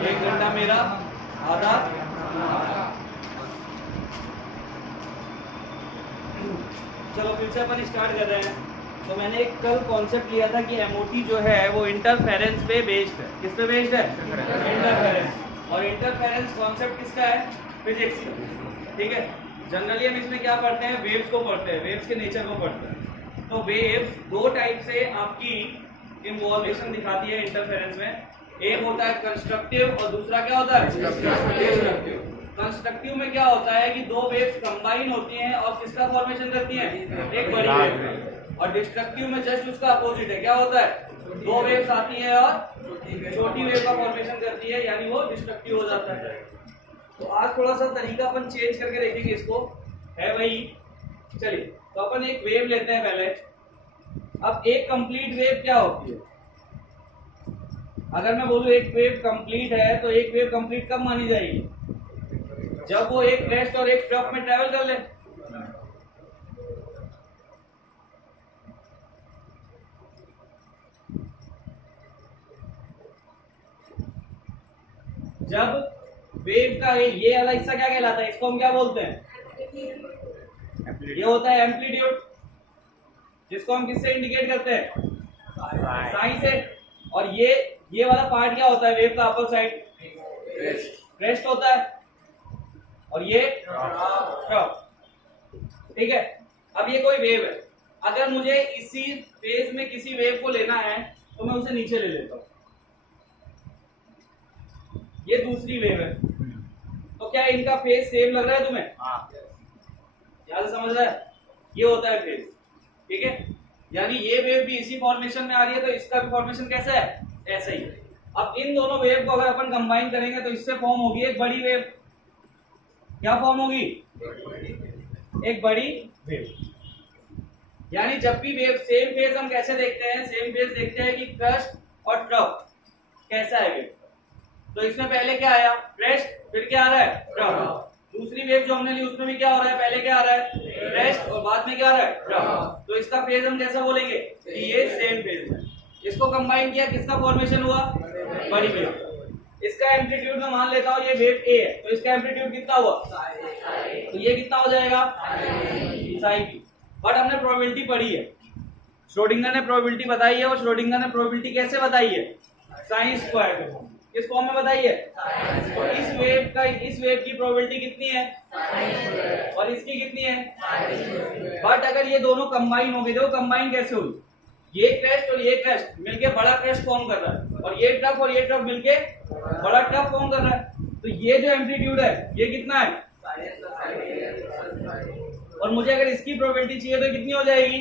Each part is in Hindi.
1 घंटा मेरा, आधा। चलो फिर से अपन स्टार्ट कर रहे हैं। तो मैंने एक कल कॉन्सेप्ट लिया था कि एमओटी जो है वो इंटरफेरेंस पे बेस्ड है। किस पे बेस्ड है? इंटरफेरेंस। और इंटरफेरेंस कॉन्सेप्ट किसका है? फिजिक्स का। ठीक है। जनरली हम इसमें क्या पढ़ते हैं? वेव्स को पढ़ते हैं, वेव्स के नेचर को पढ़ते हैं। तो वेव्स दो टाइप से आपकी इन्वॉल्वेशन दिखाती है इंटरफेरेंस में। एक होता है कंस्ट्रक्टिव और दूसरा क्या होता है? डिस्ट्रक्टिव। कंस्ट्रक्टिव में क्या होता है कि दो वेव्स कंबाइन होती हैं और किसका फॉर्मेशन करती हैं? एक बड़ी वेव। और डिस्ट्रक्टिव में जस्ट उसका अपोजिट है। क्या होता है? दो वेव्स आती हैं और छोटी वेव का फॉर्मेशन करती है, यानी वो डिस्ट्रक्टिव हो जाता है। तो आज थोड़ा सा तरीका अपन चेंज करके देखेंगे इसको, है वही। चलिए, तो अपन एक वेव लेते हैं पहले। अब एक कंप्लीट वेव क्या होती है? अगर मैं बोलूं एक वेव कंप्लीट है, तो एक वेव कंप्लीट कब मानी जाएगी? जब वो एक क्रेस्ट और एक ट्रफ में ट्रेवल कर ले। जब वेव का ये वाला हिस्सा क्या कहलाता है? इसको हम क्या बोलते हैं? ये होता है एम्पलीट्यूड, जिसको हम किससे इंडिकेट करते हैं? साइन से। और ये वाला पार्ट क्या होता है वेव का? अपर साइड क्रेस्ट होता है, और ये ट्रफ। ठीक है। अब ये कोई वेव है। अगर मुझे इसी फेज में किसी वेव को लेना है तो मैं उसे नीचे ले लेता हूं। ये दूसरी वेव है। तो क्या इनका फेज सेम लग रहा है तुम्हें? याद समझ रहा है? ये होता है फेज। ठीक है। यानी ये वेव भी इसी फॉर्मेशन में आ रही है, तो इसका भी फॉर्मेशन कैसा है? ऐसा ही है। अब इन दोनों वेव को अगर अपन कंबाइन करेंगे तो इससे फॉर्म होगी एक बड़ी वेव। क्या फॉर्म होगी? एक बड़ी वेव। यानी जब भी वेव सेम फेज हम कैसे देखते हैं? सेम फेज देखते हैं कि क्रस्ट और ट्रफ कैसा है वेव। तो इसमें पहले क्या आया? क्रेस्ट, फिर क्या आ रहा है? ट्रफ। दूसरी वेव जो हमने ली उसमें भी क्या हो रहा है? पहले क्या आ रहा है? क्रेस्ट, और बाद में क्या आ रहा है? ट्रफ। तो इसका फेज हम कैसा बोलेंगे कि ये सेम फेज है। इसको कंबाइन किया, किसका फॉर्मेशन हुआ? बड़ी वेव। इसका एम्पलीट्यूड मैं मान लेता हूँ ये वेव ए है, तो इसका एम्पलीट्यूड कितना हुआ? तो ये कितना हो जाएगा? साइन की। बट हमने प्रोबेबिलिटी पढ़ी है, श्रोडिंगर ने प्रोबेबिलिटी बताई है। और श्रोडिंगर ने प्रोबेबिलिटी कैसे बताई है? Sine square. किस फॉर्म में बताई है? तो इस वेव की प्रोबेबिलिटी कितनी है? और इसकी कितनी है? बट अगर ये दोनों कंबाइन हो गए, देखो कंबाइन कैसे हुई? ये क्रेस्ट और ये क्रेस्ट मिलके बड़ा क्रेस्ट फॉर्म कर रहा है, और ये ट्रफ मिलके बड़ा ट्रफ फॉर्म कर रहा है। तो ये जो एम्पलीट्यूड है ये कितना है? और मुझे अगर इसकी प्रोबेबिलिटी चाहिए तो कितनी हो जाएगी?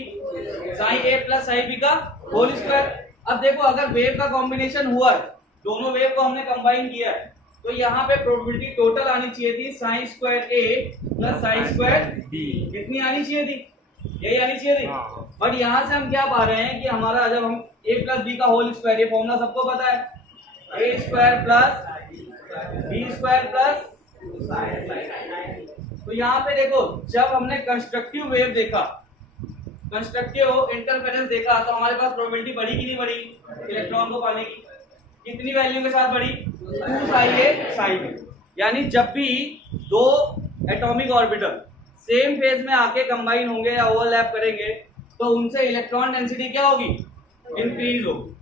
साइन ए प्लस साइन बी का होल स्क्वायर। अब देखो, अगर वेव का कॉम्बिनेशन हुआ है, दोनों वेव को हमने कंबाइन किया है, तो यहाँ पे प्रोबेबिलिटी टोटल आनी चाहिए थी साइन स्क्वायर ए प्लस साइन स्क्वायर बी। कितनी आनी चाहिए थी? यही आनी चाहिए थी। बट यहाँ से हम क्या पा रहे हैं कि हमारा जब हम a प्लस बी का होल स्क्वायर, ये फॉर्मूला सबको पता है, a square plus B square plus. तो यहाँ पे देखो, जब हमने कंस्ट्रक्टिव वेव देखा, कंस्ट्रक्टिव इंटरफेरेंस देखा, तो हमारे पास प्रोबेबिलिटी बढ़ी कि नहीं बढ़ी इलेक्ट्रॉन को पाने की? कितनी वैल्यू के साथ बढ़ी? 2 साइन ए साइन बी। यानी जब भी दो एटॉमिक ऑर्बिटल सेम फेज में आके कंबाइन होंगे या ओवरलैप करेंगे, तो उनसे इलेक्ट्रॉन डेंसिटी क्या होगी? इंक्रीज होगी।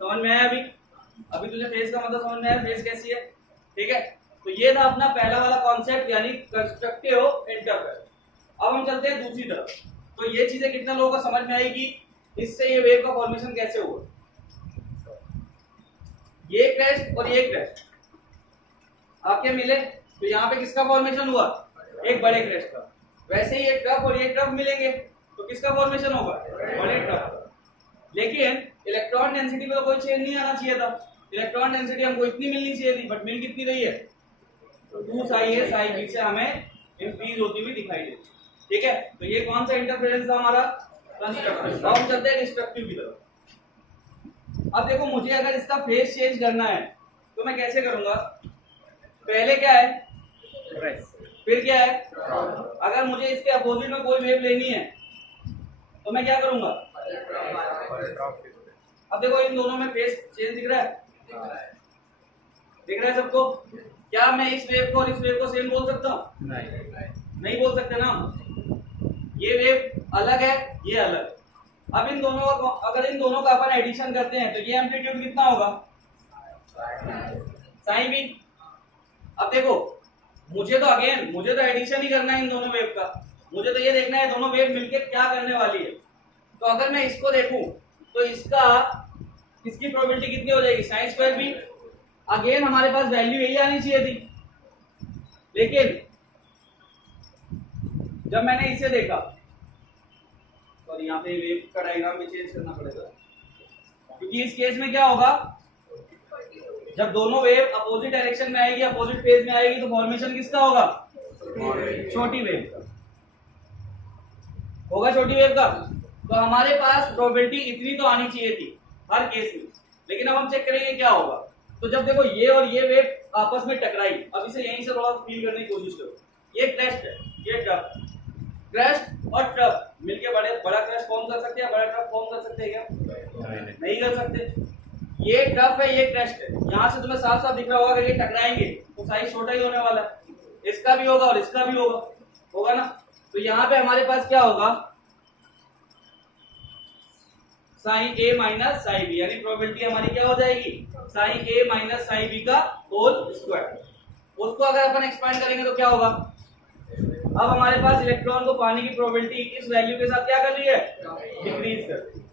समझ में आया? अभी तुझे फेज का मतलब समझ में आया? फेज कैसी है? ठीक है। तो ये था अपना पहला वाला कॉन्सेप्ट, यानी कंस्ट्रक्टिव इंटरफेरेंस। अब हम चलते हैं दूसरी तरफ। तो ये चीजें कितने लोगों को समझ में आएगी? इससे ये वेव का फॉर्मेशन कैसे हुआ? ये क्रेस्ट और ये क्रेस्ट आके मिले, तो यहाँ पे किसका फॉर्मेशन हुआ? एक बड़े क्रेस्ट का। वैसे ही एक ट्रफ और ये ट्रफ मिलेंगे तो किसका फॉर्मेशन होगा? बड़े ट्रफ। लेकिन इलेक्ट्रॉन डेंसिटी में तो कोई चेंज नहीं आना चाहिए था। इलेक्ट्रॉन डेंसिटी हमको इतनी मिलनी चाहिए थी, बट मिल कितनी रही है? तो 2 साइन ए साइन बी से हमें इंक्रीज होती हुई दिखाई देती। ठीक है। तो ये कौन सा इंटरफेरेंस था हमारा? कंस्ट्रक्टिव। अब हम चलते हैं डिस्ट्रक्टिव की तरफ। अब देखो, मुझे अगर इसका फेज चेंज करना है तो मैं कैसे करूंगा? पहले क्या है? फिर क्या है? अगर मुझे इसके अपोजिट में कोई वेव लेनी है तो मैं क्या करूंगा? अब देखो, इन दोनों में फेज चेंज दिख रहा है। दिख रहा है सबको? क्या मैं इस वेव को और इस वेव को सेम बोल सकता हूँ? नहीं बोल सकते ना। ये वेव अलग है, ये अलग। अब इन दोनों का, अगर इन दोनों का अपन एडिशन करते हैं तो ये एम्पलीट्यूड कितना होगा? साइन भी। अब देखो, मुझे तो एडिशन ही करना है इन दोनों वेव का। मुझे तो ये देखना है दोनों वेव मिलके क्या करने वाली है। तो अगर मैं इसको देखूं तो इसकी प्रोबेबिलिटी कितनी हो जाएगी? साइन स्क्वायर भी। अगेन हमारे पास वैल्यू यही आनी चाहिए थी, लेकिन जब मैंने इसे देखा, और यहाँ पे वेव का डायग्राम भी चेंज करना पड़ेगा, क्योंकि इस केस में क्या होगा, जब दोनों वेव अपोजिट डायरेक्शन में आएगी, अपोजिट फेज में आएगी, तो फॉर्मेशन किसका होगा? छोटी वेव का होगा, छोटी वेव का। तो हमारे पास प्रोबेबिलिटी इतनी तो आनी चाहिए थी हर केस में, लेकिन अब हम चेक करेंगे क्या होगा। तो जब देखो ये और ये वेव आपस में टकराई, अब इसे यहीं से थोड़ा फील करने की कोशिश करो। ये क्रस्ट है, ये ट्रफ। क्रस्ट और ट्रफ मिलके बड़ा क्रस्ट फॉर्म कर सकते हैं, बड़ा ट्रफ फॉर्म कर सकते हैं क्या? नहीं कर सकते। ये ट्रफ है, ये क्रस्ट है। यहां से तुम्हें साफ साफ दिख रहा होगा, अगर ये टकराएंगे तो साइज छोटा ही होने वाला है। इसका भी होगा और इसका भी होगा ना। तो यहाँ पे हमारे पास क्या होगा? साइन ए माइनस साइन बी, यानी प्रोबेबिलिटी हमारी क्या हो जाएगी? साइन ए माइनस साइन बी का होल स्क्वायर। उसको अगर अपन एक्सपांड करेंगे तो क्या होगा? अब हमारे पास इलेक्ट्रॉन को पाने की प्रोबेबिलिटी इस वैल्यू के साथ क्या कर रही है? डिक्रीज कर रही है।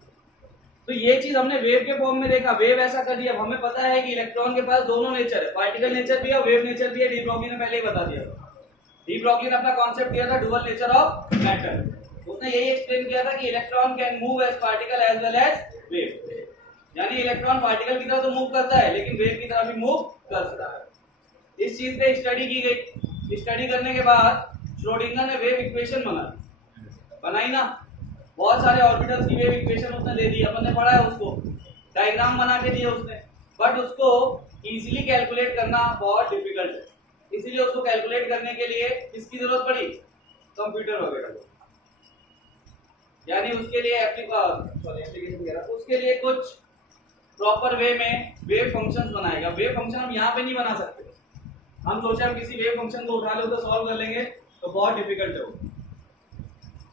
तो ये चीज हमने वेव के फॉर्म में देखा, वेव ऐसा कर दिया। हमें पता है कि इलेक्ट्रॉन के पास दोनों नेचर है, पार्टिकल नेचर भी है और वेव नेचर भी है। डी ब्रॉगली ने पहले ही बता दिया। डी ब्रॉगली ने अपना कॉन्सेप्ट दिया था डुअल नेचर ऑफ मैटर। उसने यही एक्सप्लेन किया था कि electron can move as particle as well as wave, यानी इलेक्ट्रॉन पार्टिकल की तरह तो मूव करता है, लेकिन वेव की तरह भी मूव कर सकता है। इस चीज पे स्टडी की गई। स्टडी करने के बाद श्रोडिंगर ने वेव इक्वेशन बनाई ना। बहुत सारे ऑर्बिटल्स की वेव इक्वेशन उसने दे दी, अपन ने पढ़ा है उसको, डायग्राम बना के दिया उसने। बट उसको इजीली कैलकुलेट करना बहुत डिफिकल्ट है, इसीलिए उसको कैलकुलेट करने के लिए किसकी जरूरत पड़ी? कंप्यूटर वगैरह को। यानी उसके लिए उसके लिए कुछ प्रॉपर वे में वेव फंक्शंस बनाएगा। वेव फंक्शन हम यहाँ पे नहीं बना सकते। हम सोचे हम किसी वेव फंक्शन को उठा ले तो सॉल्व कर लेंगे, तो बहुत डिफिकल्ट है।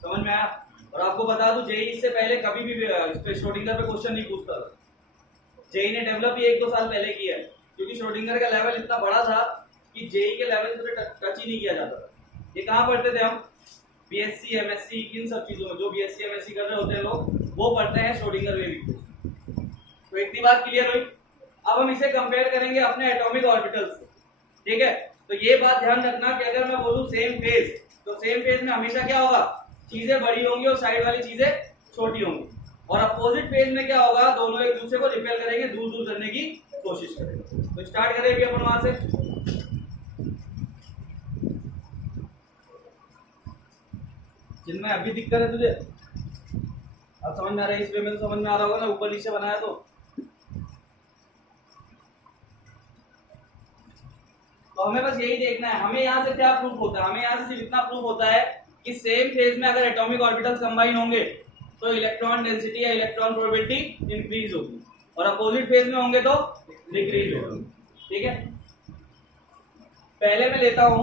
समझ में आया? और आपको बता दूं, जेई से पहले कभी भी इस पे श्रोडिंगर पे क्वेश्चन नहीं पूछता था। जेई ने डेवलप ही 1-2 साल पहले किया है, क्योंकि श्रोडिंगर का लेवल इतना बड़ा था कि जेई के लेवल से टच ही नहीं किया जाता था। ये कहाँ पढ़ते थे हम? बीएससी, एमएससी, इन सब चीजों में। जो बीएससी एमएससी कर रहे होते हैं लोग, वो पढ़ते हैं श्रोडिंगर वेव इक्वेशन। तो इतनी बात क्लियर हुई। अब हम इसे कंपेयर करेंगे अपने एटॉमिक ऑर्बिटल से, ठीक है? तो ये बात ध्यान रखना कि अगर मैं बोलूं सेम फेज, तो सेम फेज में हमेशा क्या होगा? चीजें बड़ी होंगी और साइड वाली चीजें छोटी होंगी। और अपोजिट फेज में क्या होगा? दोनों एक दूसरे को रिपेल करेंगे, दूर दूर करने की कोशिश करेंगे। तो स्टार्ट करें अभी अपन वहां से। जिनमें अभी दिक्कत है तुझे, अब समझ में आ रहा है? इस वे में तो समझ में आ रहा होगा ना, ऊपर नीचे बनाया तो हमें बस यही देखना है। हमें यहाँ से क्या प्रूफ होता है? हमें यहाँ से सिर्फ इतना प्रूफ होता है कि सेम फेज में अगर एटॉमिक ऑर्बिटल्स कंबाइन होंगे तो इलेक्ट्रॉन डेंसिटी या इलेक्ट्रॉन प्रोबेबिलिटी इंक्रीज होगी, और अपोजिट फेज में होंगे तो डिक्रीज होगी। ठीक है, पहले मैं लेता हूं।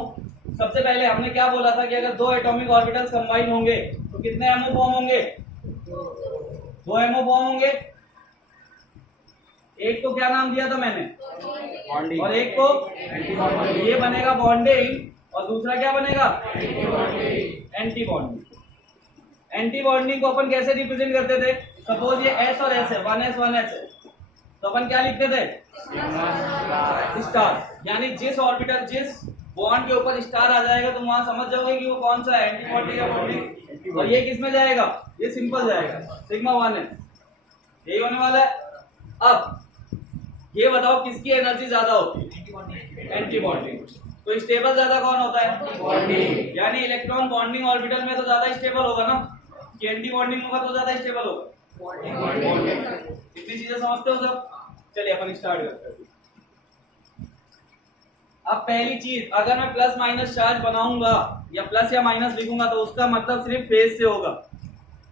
सबसे पहले हमने क्या बोला था कि अगर दो एटॉमिक ऑर्बिटल्स कंबाइन होंगे तो कितने एमओ फॉर्म होंगे? 2 एमओ फॉर्म होंगे। एक को क्या नाम दिया था मैंने? बॉन्डिंग। और एक को ये बनेगा बॉन्डिंग, और दूसरा क्या बनेगा? Anti bonding. एंटी बॉन्डिंग को अपन कैसे रिप्रेजेंट करते थे? सपोज ये एस और एस है, 1s 1s है, तो अपन क्या लिखते थे? स्टार। यानी जिस ऑर्बिटल, जिस बॉन्ड के ऊपर स्टार आ जाएगा तो वहां समझ जाओगे कि वो कौन सा है, एंटी बॉन्डिंग या बॉन्डिंग। और ये किस में जाएगा? ये सिंपल जाएगा, सिग्मा 1s। यही होने वाला है। अब ये बताओ किसकी एनर्जी ज्यादा होती है? Anti bonding. तो स्टेबल ज्यादा कौन होता है? बॉन्डिंग। यानी इलेक्ट्रॉन बॉन्डिंग ऑर्बिटल में तो ज्यादा स्टेबल होगा ना, कि एंटी बॉन्डिंग होगा तो ज्यादा स्टेबल होगा? इतनी चीजें समझते हो सब? चलिए अपन स्टार्ट करते हैं। अब पहली चीज, अगर मैं प्लस माइनस चार्ज बनाऊंगा या प्लस या माइनस लिखूंगा तो उसका मतलब सिर्फ फेज से होगा,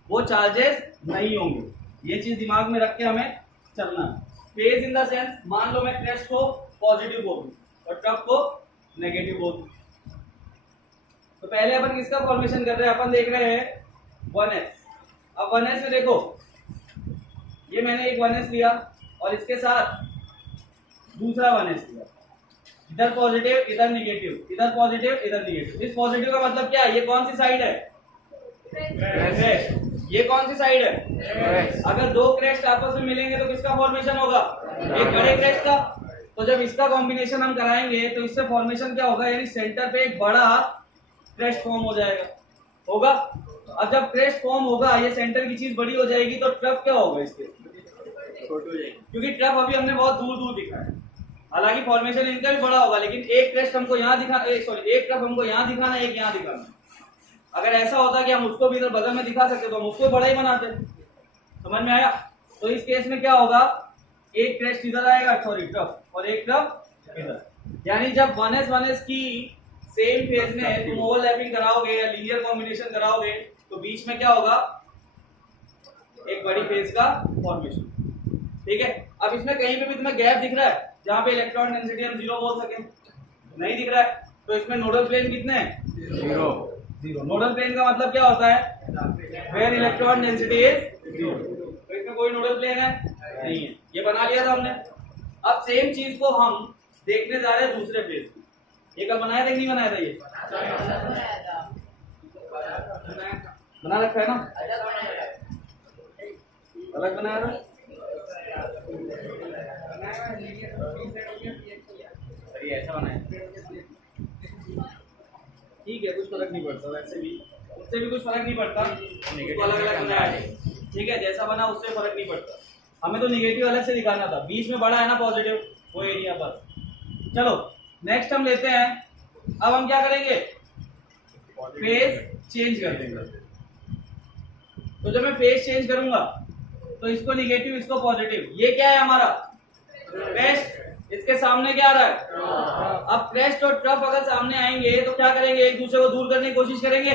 वो चार्जेस नहीं होंगे। ये चीज दिमाग में रख के हमें चलना है। फेज इन द सेंस, मान लो मैं क्रस्ट को पॉजिटिव बोल दूं और ट्रफ को नेगेटिव बोल दूं। तो पहले अपन किसका फॉर्मेशन कर रहे हैं, अपन देख रहे हैं 1s। अब 1s में देखो, ये मैंने एक 1s लिया और इसके साथ दूसरा 1s लिया, इधर पॉजिटिव इधर निगेटिव, इधर पॉजिटिव इधर निगेटिव। इस पॉजिटिव का मतलब क्या है, ये कौन सी साइड है, क्रेस्ट। ये कौन सी साइड है, अगर दो क्रेस्ट आपस में मिलेंगे तो किसका फॉर्मेशन होगा, एक बड़े क्रेस्ट का। तो जब इसका कॉम्बिनेशन हम कराएंगे तो इससे फॉर्मेशन क्या होगा, यानी सेंटर पे एक बड़ा क्रेस्ट फॉर्म हो जाएगा, होगा। अब जब क्रेस्ट फॉर्म होगा, ये सेंटर की चीज बड़ी हो जाएगी, तो ट्रफ क्या होगा, इसके छोटी हो जाएगी, क्योंकि ट्रफ अभी हमने बहुत दूर दूर दिखा है। हालांकि फॉर्मेशन इनका भी बड़ा होगा, लेकिन एक क्रेस्ट हमको यहाँ दिखाना, एक ट्रफ हमको यहाँ दिखाना, एक यहाँ दिखाना। अगर ऐसा होता कि हम उसको भी इधर बगल में दिखा सकते तो हम उसको बड़ा ही बनाते। समझ में आया। तो इस केस में क्या होगा, एक क्रेस्ट इधर आएगा, सॉरी ट्रफ, और एक ट्रफ इधर। यानी जब 1s की सेम फेज में तुम ओवरलैपिंग कराओगे या लीनियर कॉम्बिनेशन कराओगे तो बीच में क्या होगा, एक बड़ी फेज का फॉर्मेशन। ठीक है। अब इसमें कहीं पे भी तुम्हें गैप दिख रहा है जहां पे इलेक्ट्रॉन डेंसिटी हम 0 बोल सके, नहीं दिख रहा है, तो इसमें नोडल प्लेन कितने हैं, 0। नोडल प्लेन का मतलब क्या होता है, वेयर इलेक्ट्रॉन डेंसिटी इज 0। तो इसमें कोई नोडल प्लेन है नहीं है, ये बना लिया था हमने। अब सेम चीज को हम देखने जा रहे हैं दूसरे फेज में। ये कल बनाया था कि नहीं बनाया था, ये बना रखा है ना, अलग बनाया था। ऐसा बनाया, ठीक है, कुछ फर्क नहीं पड़ता, वैसे भी उससे भी कुछ फर्क नहीं पड़ता, उसको अलग अलग बनाया है। ठीक है, जैसा बना उससे फर्क नहीं पड़ता, हमें तो निगेटिव अलग से दिखाना था, बीच में बड़ा है ना पॉजिटिव, वो एरिया पर। चलो नेक्स्ट हम लेते हैं, अब हम क्या करेंगे, फेज चेंज कर देंगे। तो जब मैं फेज चेंज करूंगा तो इसको निगेटिव इसको पॉजिटिव, ये क्या है हमारा क्रेस्ट, इसके सामने क्या आ रहा है, अब क्रेस्ट और ट्रफ अगर सामने आएंगे तो क्या करेंगे, एक दूसरे को दूर करने की कोशिश करेंगे,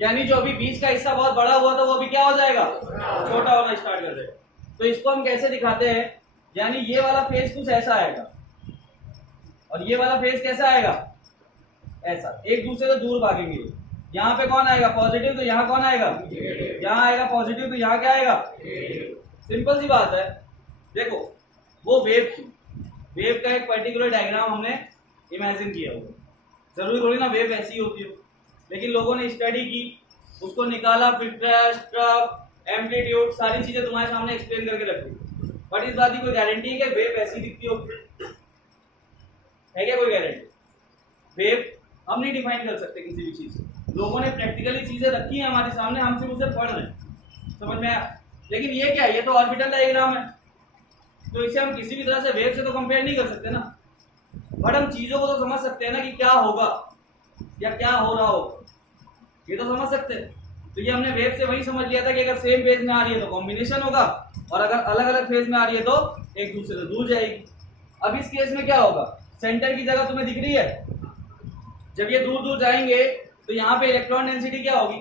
यानी जो अभी बीच का हिस्सा बहुत बड़ा हुआ था वो अभी क्या हो जाएगा, छोटा होना स्टार्ट कर देगा। तो इसको हम कैसे दिखाते हैं, यानी ये वाला फेज कुछ ऐसा आएगा और ये वाला फेज कैसा आएगा, ऐसा, एक दूसरे से दूर भागेंगे। यहाँ पे कौन आएगा पॉजिटिव, तो यहाँ कौन आएगा, यहाँ आएगा पॉजिटिव, तो यहाँ क्या आएगा, सिंपल सी बात है। देखो वो वेव थी, वेव का एक पर्टिकुलर डायग्राम हमने इमेजिन किया होगा, जरूरी थोड़ी ना वेव ऐसी होती हो, लेकिन लोगों ने स्टडी की, उसको निकाला, फिर ट्रफ, एम्पलीट्यूड, सारी चीजें तुम्हारे सामने एक्सप्लेन करके रखी। बट इस बात की कोई गारंटी है कि वेव ऐसी दिखती हो, है क्या कोई गारंटी, वेव हम नहीं डिफाइन कर सकते किसी भी चीज। लोगों ने प्रैक्टिकली चीजें रखी हैं हमारे सामने, हम सिर्फ उसे पढ़ रहे हैं, समझ में आया। लेकिन ये क्या है, ये तो ऑर्बिटल डायग्राम है, तो इसे हम किसी भी तरह से वेव से तो कंपेयर नहीं कर सकते ना, बट हम चीजों को तो समझ सकते हैं ना कि क्या होगा या क्या हो रहा हो, ये तो समझ सकते हैं। तो ये हमने वेव से वही समझ लिया था कि अगर सेम फेज में आ रही है तो कॉम्बिनेशन होगा, और अगर अलग अलग फेज में आ रही है तो एक दूसरे से दूर जाएगी। अब इस केस में क्या होगा, सेंटर की जगह तुम्हें दिख रही है, जब ये दूर दूर जाएंगे तो यहाँ पे इलेक्ट्रॉन डेंसिटी क्या होगी,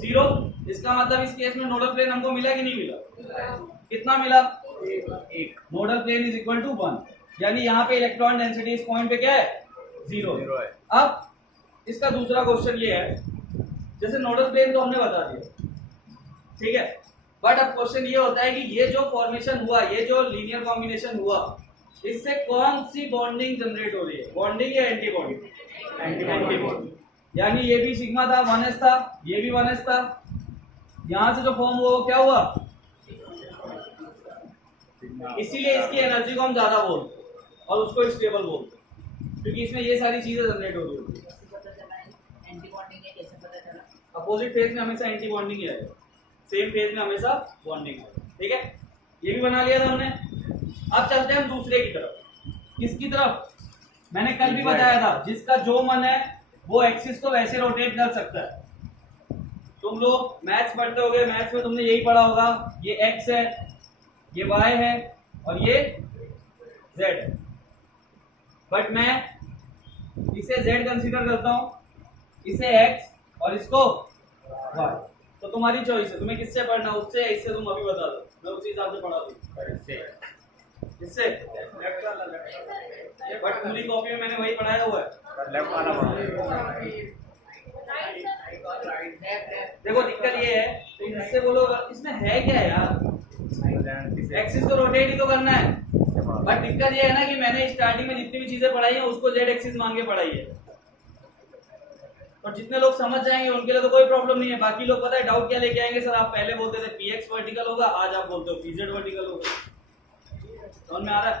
0। इसका मतलब इस केस में नोडल प्लेन हमको मिला कि नहीं मिला, कितना मिला, 1। Nodal plane is equal to 1, यानी यहाँ पे इलेक्ट्रॉन डेंसिटी इस पॉइंट पे क्या है, 0 है। अब इसका दूसरा क्वेश्चन ये है, जैसे नोडल प्लेन तो हमने बता दिया, ठीक है, बट अब क्वेश्चन ये होता है कि ये जो फॉर्मेशन हुआ, ये जो लीनियर कॉम्बिनेशन हुआ, इससे कौन सी बॉन्डिंग जनरेट हो रही है, बॉन्डिंग या एंटी बॉन्डिंग, एंटी बॉन्डिंग। यानी ये भी सिग्मा था, 1s था, ये भी 1s था, यहां से जो फॉर्म हुआ वो क्या हुआ, इसीलिए इसकी एनर्जी को हम ज्यादा बोलते और उसको स्टेबल बोलते, क्योंकि इसमें ये सारी चीजें जनरेट हो रही है। अपोजिट फेज में हमेशा एंटी बॉन्डिंग ही आएगा, सेम फेज में हमेशा बॉन्डिंग आएगा। ठीक है, ये भी बना लिया था हमने। अब चलते हैं हम दूसरे की तरफ। किसकी तरफ, मैंने कल भी बताया था, जिसका जो मन है वो एक्सिस को वैसे रोटेट कर सकता है। तुम लोग मैथ्स पढ़ते होगे, मैथ्स में तुमने यही पढ़ा होगा, ये एक्स है, ये वाई है और ये जेड है, बट मैं इसे जेड कंसीडर करता हूं, इसे एक्स और इसको वाई। तो तुम्हारी चॉइस है, तुम्हें किससे पढ़ना, उससे या इससे, तुम अभी बता दो, मैं उसी हिसाब से पढ़ा दूं। इससे बट पूरी कॉपी में मैंने वही पढ़ाया हुआ है। लेफ्ट वाला पढ़ो। देखो दिक्कत ये है, तुम इससे बोलो इसमें है क्या यार, एक्सिस को रोटेट ही तो करना है। बट दिक्कत ये है ना कि मैंने स्टार्टिंग में जितनी भी चीजें पढ़ाई है उसको जेड एक्सिस मान के पढ़ाई है, और जितने लोग समझ जाएंगे उनके लिए तो कोई प्रॉब्लम नहीं है। बाकी लोग पता है डाउट क्या लेके आएंगे, सर आप पहले बोलते थे पीएक्स वर्टिकल होगा, आज आप बोलते हो पीजेड वर्टिकल होगा। समझ में आ रहा है?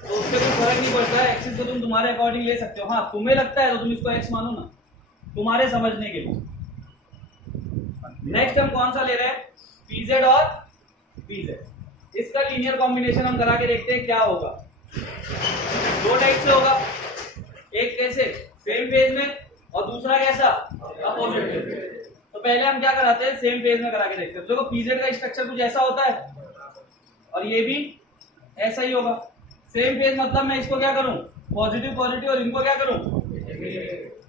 तो उससे कोई फर्क नहीं पड़ता है, एक्सिस को तुम तुम्हारे अकॉर्डिंग ले सकते हो। हाँ तुम्हें लगता है तो तुम इसको एक्स मानो ना, तुम्हारे समझने के लिए। नेक्स्ट हम कौन सा ले रहे हैं, पीजेड और पीजेड। इसका लीनियर कॉम्बिनेशन हम करा के देखते हैं क्या होगा। दो टाइप से होगा, एक कैसे सेम फेज में और दूसरा कैसा अपोजिट फेज में। तो पहले हम क्या कराते हैं, सेम फेज में करा के देखते हैं। देखो पीजेड का स्ट्रक्चर कुछ ऐसा होता है और ये भी ऐसा ही होगा। सेम फेज मतलब मैं इसको क्या करूं, पॉजिटिव पॉजिटिव, और इनको क्या करूं।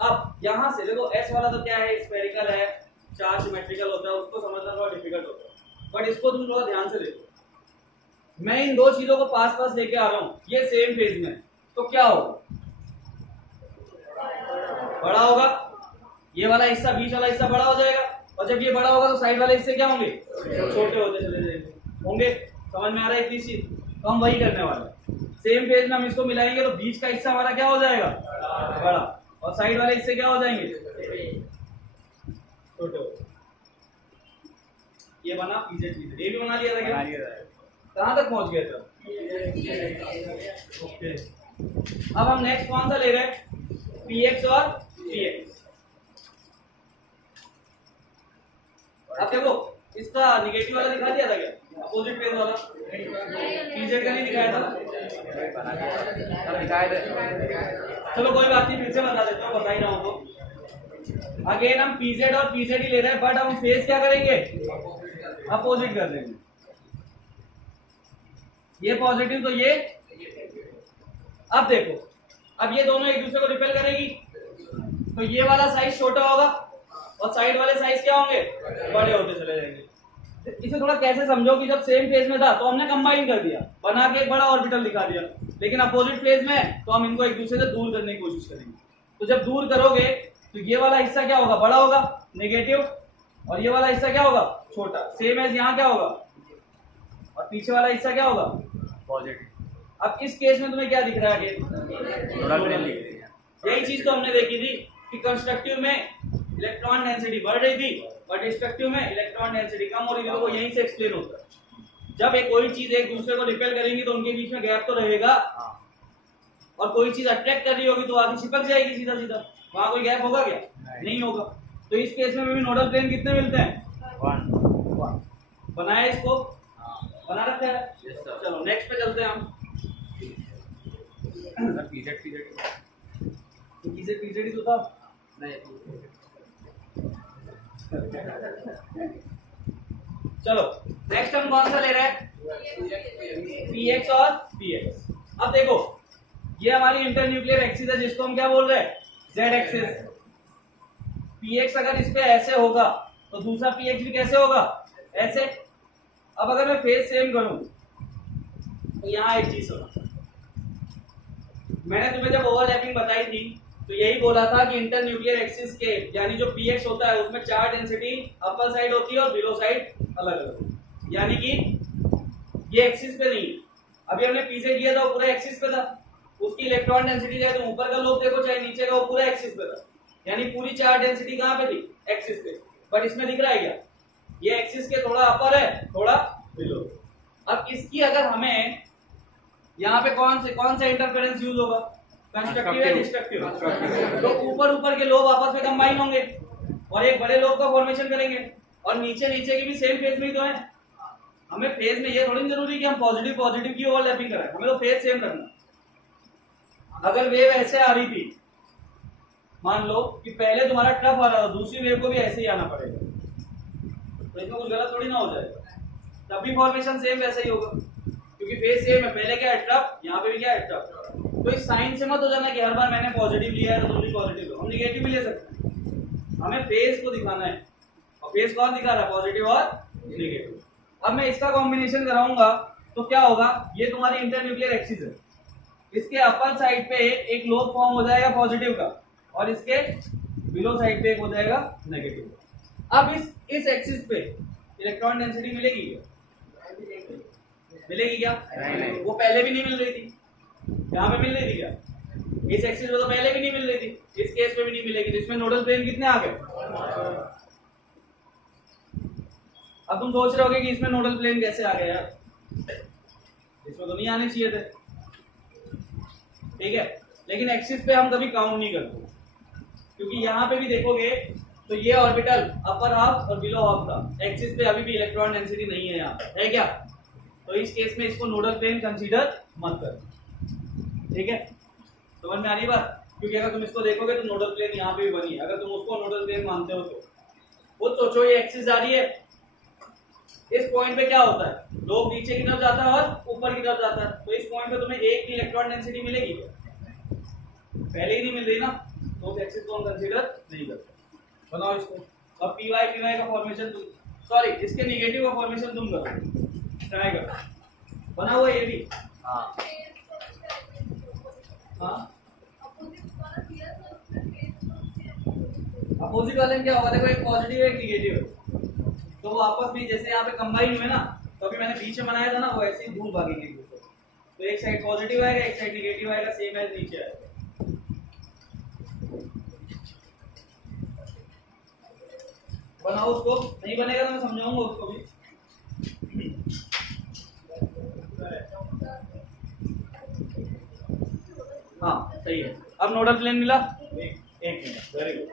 अब यहां से देखो एस वाला तो क्या है, स्फेरिकल है, चार्ज सिमेट्रिकल होता है, उसको समझना थोड़ा डिफिकल्ट होता है। बट इसको तुम थोड़ा ध्यान से देखो, मैं इन दो चीजों को पास पास लेके आ रहा हूं, ये सेम फेज में, तो क्या होगा, बड़ा होगा। ये वाला हिस्सा, बीच वाला हिस्सा बड़ा हो जाएगा, और जब ये बड़ा होगा तो साइड वाले हिस्से क्या होंगे, छोटे होते चले जाएंगे होंगे। समझ में आ रहा है इतनी चीज, तो हम वही करने वाले हैं। सेम फेज में हम इसको मिलाएंगे तो बीच का हिस्सा हमारा क्या हो जाएगा, बड़ा, और साइड वाले हिस्से क्या हो जाएंगे, छोटे हो। ये बना पीजेड पीजेड, ये भी बना लिया था क्या, कहां तक पहुंच गए थे। ओके, अब हम नेक्स्ट कौन सा ले रहे हैं, पीएक्स और पीएक्स। अब देखो इसका निगेटिव वाला दिखा दिया था क्या, अपोजिट फेज वाला, पीजेड का नहीं दिखाया था, दिखाए थे। चलो कोई बात नहीं, फिर से बता देता हूँ, बता ही रहा हूँ तो। अगेन हम पीजेड और पीजेड ही ले रहे हैं, बट हम फेज क्या करेंगे, अपोजिट कर देंगे। ये पॉजिटिव तो ये, अब देखो अब ये दोनों एक दूसरे को रिपेल करेगी, तो ये वाला साइज छोटा होगा और साइड वाले साइज क्या होंगे, बड़े होते चले जाएंगे। इसे थोड़ा कैसे समझो कि जब सेम फेज में था तो हमने कंबाइन कर दिया, बना के एक बड़ा ऑर्बिटल दिखा दिया, लेकिन अपोजिट फेज में तो हम इनको एक दूसरे से दूर करने की कोशिश करेंगे। तो जब दूर करोगे तो ये वाला हिस्सा क्या होगा, बड़ा होगा, नेगेटिव, और ये वाला हिस्सा क्या होगा, छोटा। सेम एज यहाँ क्या होगा, और पीछे वाला हिस्सा क्या होगा, पॉजिटिव। अब इस केस में तुम्हें क्या दिख रहा है, यही चीज तो हमने देखी थी कि कंस्ट्रक्टिव में इलेक्ट्रॉन डेंसिटी बढ़ रही थी और डिस्ट्रक्टिव में इलेक्ट्रॉन डेंसिटी कम हो रही थी। वो यहीं से एक्सप्लेन होता है, जब एक कोई चीज एक दूसरे को रिपेल करेंगी तो उनके बीच में गैप तो रहेगा, और कोई चीज अट्रैक्ट कर रही होगी तो आगे चिपक जाएगी सीधा सीधा, वहां कोई गैप होगा क्या, नहीं होगा। तो इस केस में भी नोडल प्लेन कितने मिलते हैं, 1। बनाया इसको, बना रखा है। चलो नेक्स्ट पे चलते हैं हम। पीजेड पीजेड ही तो था, चलो नेक्स्ट हम कौन सा ले रहे हैं, पीएक्स और पीएक्स। अब देखो ये हमारी इंटरन्यूक्लियर एक्सिस है, जिसको हम क्या बोल रहे हैं, जेड एक्सिस। पीएक्स अगर इस पे ऐसे होगा तो दूसरा पीएक्स भी कैसे होगा, ऐसे। अब अगर मैं फेज सेम करूं तो यहाँ एक चीज होगा, मैंने तुम्हें जब ओवरलैपिंग बताई थी तो यही बोला था कि इंटरन्यूक्लियर एक्सिस के यानी जो पीएक्स होता है उसमें 4 डेंसिटी अपर साइड होती है और बिलो साइड अलग अलग, यानी कि ये एक्सिस पे नहीं। अभी हमने पीजेड किया था वो पूरा एक्सिस पे था, उसकी इलेक्ट्रॉन डेंसिटी चाहे तुम ऊपर का लोब देखो चाहे नीचे का, वो पूरा एक्सिस पे था, यानी पूरी 4 डेंसिटी कहाँ पे थी, एक्सिस पे। बट इसमें दिख रहा है क्या, ये एक्सिस के थोड़ा अपर है थोड़ा बिलो। अब इसकी अगर हमें यहाँ पे कौन सा इंटरफेरेंस यूज होगा, कंस्ट्रक्टिव या डिस्ट्रक्टिव। तो ऊपर के लोब आपस में कंबाइन होंगे और एक बड़े लोब का फॉर्मेशन करेंगे, और नीचे की भी सेम फेज में ही तो है। हमें फेज में ये थोड़ी जरूरी कि हम पॉजिटिव की ओवरलैपिंग कराएं, हमें तो फेज सेम करना। अगर वेव ऐसे आ रही थी, मान लो कि पहले तुम्हारा ट्रफ आ रहा था, दूसरी वेव को भी ऐसे ही आना पड़ेगा, तो इसमें कुछ गलत थोड़ी ना हो जाएगा, तब भी फॉर्मेशन सेम वैसे ही होगा, क्योंकि फेज सेम है। पहले क्या है ट्रफ, यहाँ पे भी क्या है ट्रफ। तो इस साइन से मत हो जाना कि हर बार मैंने पॉजिटिव लिया है तो तुम भी पॉजिटिव लो, हम निगेटिव भी ले सकते हैं। हमें फेज को दिखाना है, और फेज कौन दिखा रहा है, पॉजिटिव और निगेटिव। अब मैं इसका कॉम्बिनेशन कराऊंगा तो क्या होगा, ये तुम्हारी इंटरन्यूक्लियर एक्सिस है, इसके अपर साइड पे एक लोब फॉर्म हो जाएगा पॉजिटिव का, और इसके बिलो साइड पे एक हो जाएगा नेगेटिव। अब इस एक्सिस पे इलेक्ट्रॉन डेंसिटी मिलेगी क्या? मिलेगी क्या? नहीं। वो पहले भी नहीं मिल रही थी, यहाँ पे मिल रही थी क्या? इस एक्सिस पे तो पहले भी नहीं मिल रही थी, इस केस पे भी नहीं मिलेगी, तो इसमें नोडल प्लेन कितने आ गए? अब तुम सोच रहे होगे कि इसमें नोडल प्लेन कैसे आ गए यार, इसमें तो नहीं आने चाहिए थे, ठीक है। लेकिन एक्सिस पे हम कभी काउंट नहीं करते, क्योंकि यहाँ पे भी देखोगे तो ये ऑर्बिटल अपर हाफ और बिलो हाफ था, एक्सिस पे अभी भी इलेक्ट्रॉन डेंसिटी नहीं है यहाँ पे, है क्या? तो इस केस में इसको नोडल प्लेन कंसीडर मत कर, ठीक है। समझ में आ रही बात? क्योंकि अगर तुम इसको देखोगे तो नोडल प्लेन यहाँ पे भी बनी है, अगर तुम उसको नोडल प्लेन मानते हो तो वो सोचो ये एक्सिस जा रही है, इस पॉइंट पे क्या होता है, लोब नीचे की तरफ जाता है और ऊपर की तरफ जाता है, तो इस पॉइंट पे तुम्हें एक भी इलेक्ट्रॉन डेंसिटी मिलेगी क्या? पहले ही नहीं मिल रही ना, तो उस एक्सिस को हम कंसीडर नहीं करते। बनाओ इसको, अब पी वाई का फॉर्मेशन तुम, सॉरी इसके निगेटिव का फॉर्मेशन तुम करो, ट्राई करो, बना हुआ ये भी। हाँ हाँ अपोजिट वाले में क्या होगा, देखो एक पॉजिटिव है एक निगेटिव है, तो वो आपस में जैसे यहाँ पे कंबाइन हुए ना, तो अभी मैंने बीच में बनाया था ना, वो ऐसे ही दूर भागेंगे, तो एक साइड पॉजिटिव आएगा एक साइड निगेटिव आएगा, सेम एज नीचे आएगा। बनाओ उसको, नहीं बनेगा तो मैं समझाऊंगा उसको भी। हाँ सही है, अब नोडल प्लेन मिला, एक मिनट, वेरी गुड।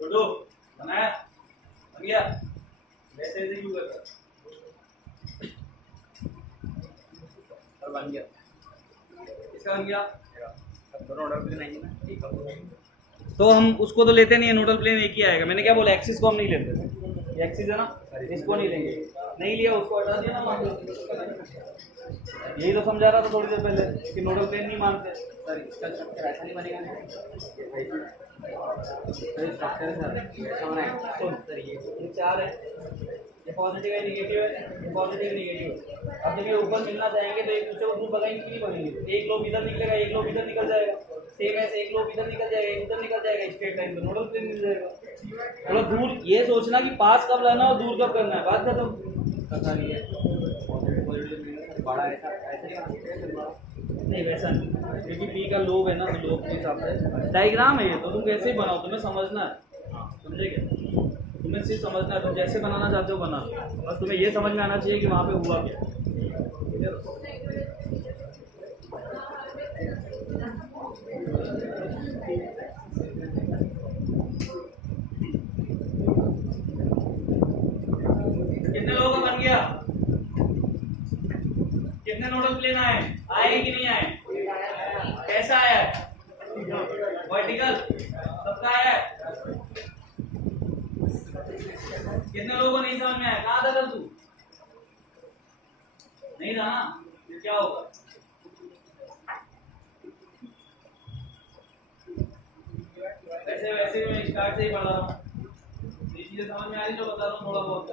छोटू बनाया, बन गया, वैसे ऐसे क्यों करता? और बन गया। इसका बन गया, दोनों ऑर्डर पे नहीं है ना, ठीक है। तो हम उसको तो लेते नहीं है, नोडल प्लेन एक ही आएगा। मैंने क्या बोला, एक्सिस को हम नहीं लेते, ये एक्सिस है ना, इसको नहीं लेंगे, नहीं लिया उसको हटा दिया ना, मान लो। यही तो समझा रहा था थोड़ी देर पहले कि नोडल प्लेन नहीं मानते। सर इसका स्ट्रक्चर ऐसा नहीं बनेगा ना, सर स्ट्रक्चर है सर ऐसा बनाए। सुन सर, ये चार है, ये पॉजिटिव है निगेटिव है, ये पॉजिटिव है निगेटिव है। अब जब ये ऊपर मिलना चाहेंगे तो एक दूसरे को दूर भगाएंगे कि नहीं भगाएंगे? एक लोब इधर निकलेगा एक लोब इधर निकल जाएगा, सेम ऐसे एक लोब इधर निकल जाएगा एक उधर निकल जाएगा, स्ट्रेट लाइन पे नोडल प्लेन मिल जाएगा। थोड़ा दूर ये सोचना कि पास कब लाना और दूर कब करना है, बात खत्म। सर ये पॉजिटिव बड़ा ऐसा नहीं बना सकते, नहीं वैसा नहीं, क्योंकि पी का लोब है ना, तो लोब के हिसाब से डायग्राम है ये, तो तुम कैसे ही बनाओ, तुम्हें समझना है, समझे क्या? तुम्हें सिर्फ समझना है, तुम जैसे बनाना चाहते हो बना, बस तुम्हें ये समझ में आना चाहिए कि वहाँ पे हुआ क्या। कितने लोगों का बन गया? कितने नोडल प्लेन आए कि नहीं आए? कैसा आया है? वर्टिकल सबका आया है? कितने लोगों को नहीं समझ में आया? कहाँ था कल तू? नहीं था ना, फिर क्या होगा? वैसे वैसे मैं स्टार्ट से ही पढ़ा रहा हूँ, ये चीजें समझ में आ रही जो बता रहा हूँ थोड़ा बहुत,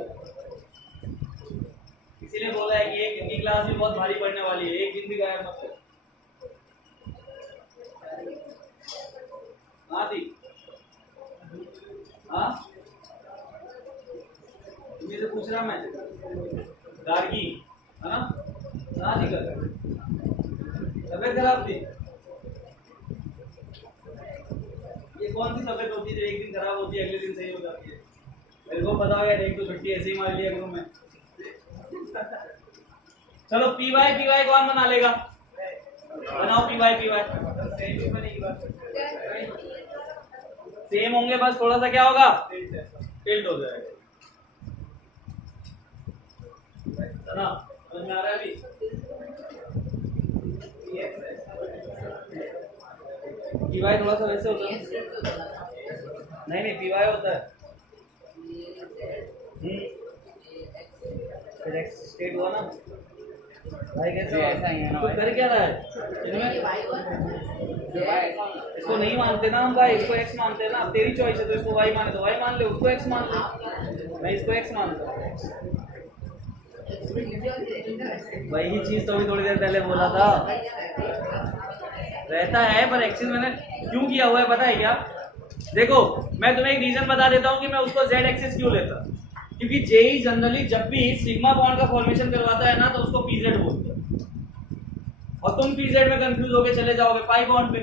इसीलिए बोला है कि एक की क्लास भी बहुत भारी पड़ने वाली है, एक दिन भी गायब मत कर। हाँ थी, हाँ तुम्हें से पूछ रहा मैं, गार्गी है ना, हाँ थी कर, तबियत खराब थी। ये कौन सी तबियत होती है जो एक दिन खराब होती है अगले दिन सही हो जाती है? मेरे को पता होगा, एक तो छुट्टी ऐसे ही मार लिया करूँ मैं। चलो पी वाई कौन बना लेगा? बनाओ पी वाई सेम होंगे, बस थोड़ा सा क्या होगा, टिल्ट हो जाएगा ना, समझ में आ रहा है अभी? पीवाई थोड़ा सा वैसे होता है, नहीं पीवाई होता है। फिर एक्स स्टेट हुआ ना भाई, कैसे ऐसा ही है ना तो भाई। कर क्या रहा है इनमें? इसको नहीं मानते ना हम भाई, इसको एक्स मानते हैं ना। अब तेरी चॉइस है, तो इसको वाई माने तो वाई मान ले, उसको एक्स मान ले। मैं इसको एक्स मानता हूँ। वही चीज तो अभी थोड़ी देर पहले बोला था, रहता है पर एक्सिस मैंने क्यों किया हुआ है पता है क्या? देखो मैं तुम्हें एक रीजन बता देता हूँ कि मैं उसको जेड एक्सिस क्यों लेता। क्योंकि जेई जनरली जब भी सिग्मा बॉन्ड का फॉर्मेशन करवाता है ना, तो उसको पीजेड बोलते हैं, और तुम पीजेड में कंफ्यूज होके चले जाओगे पाई बॉन्ड पे।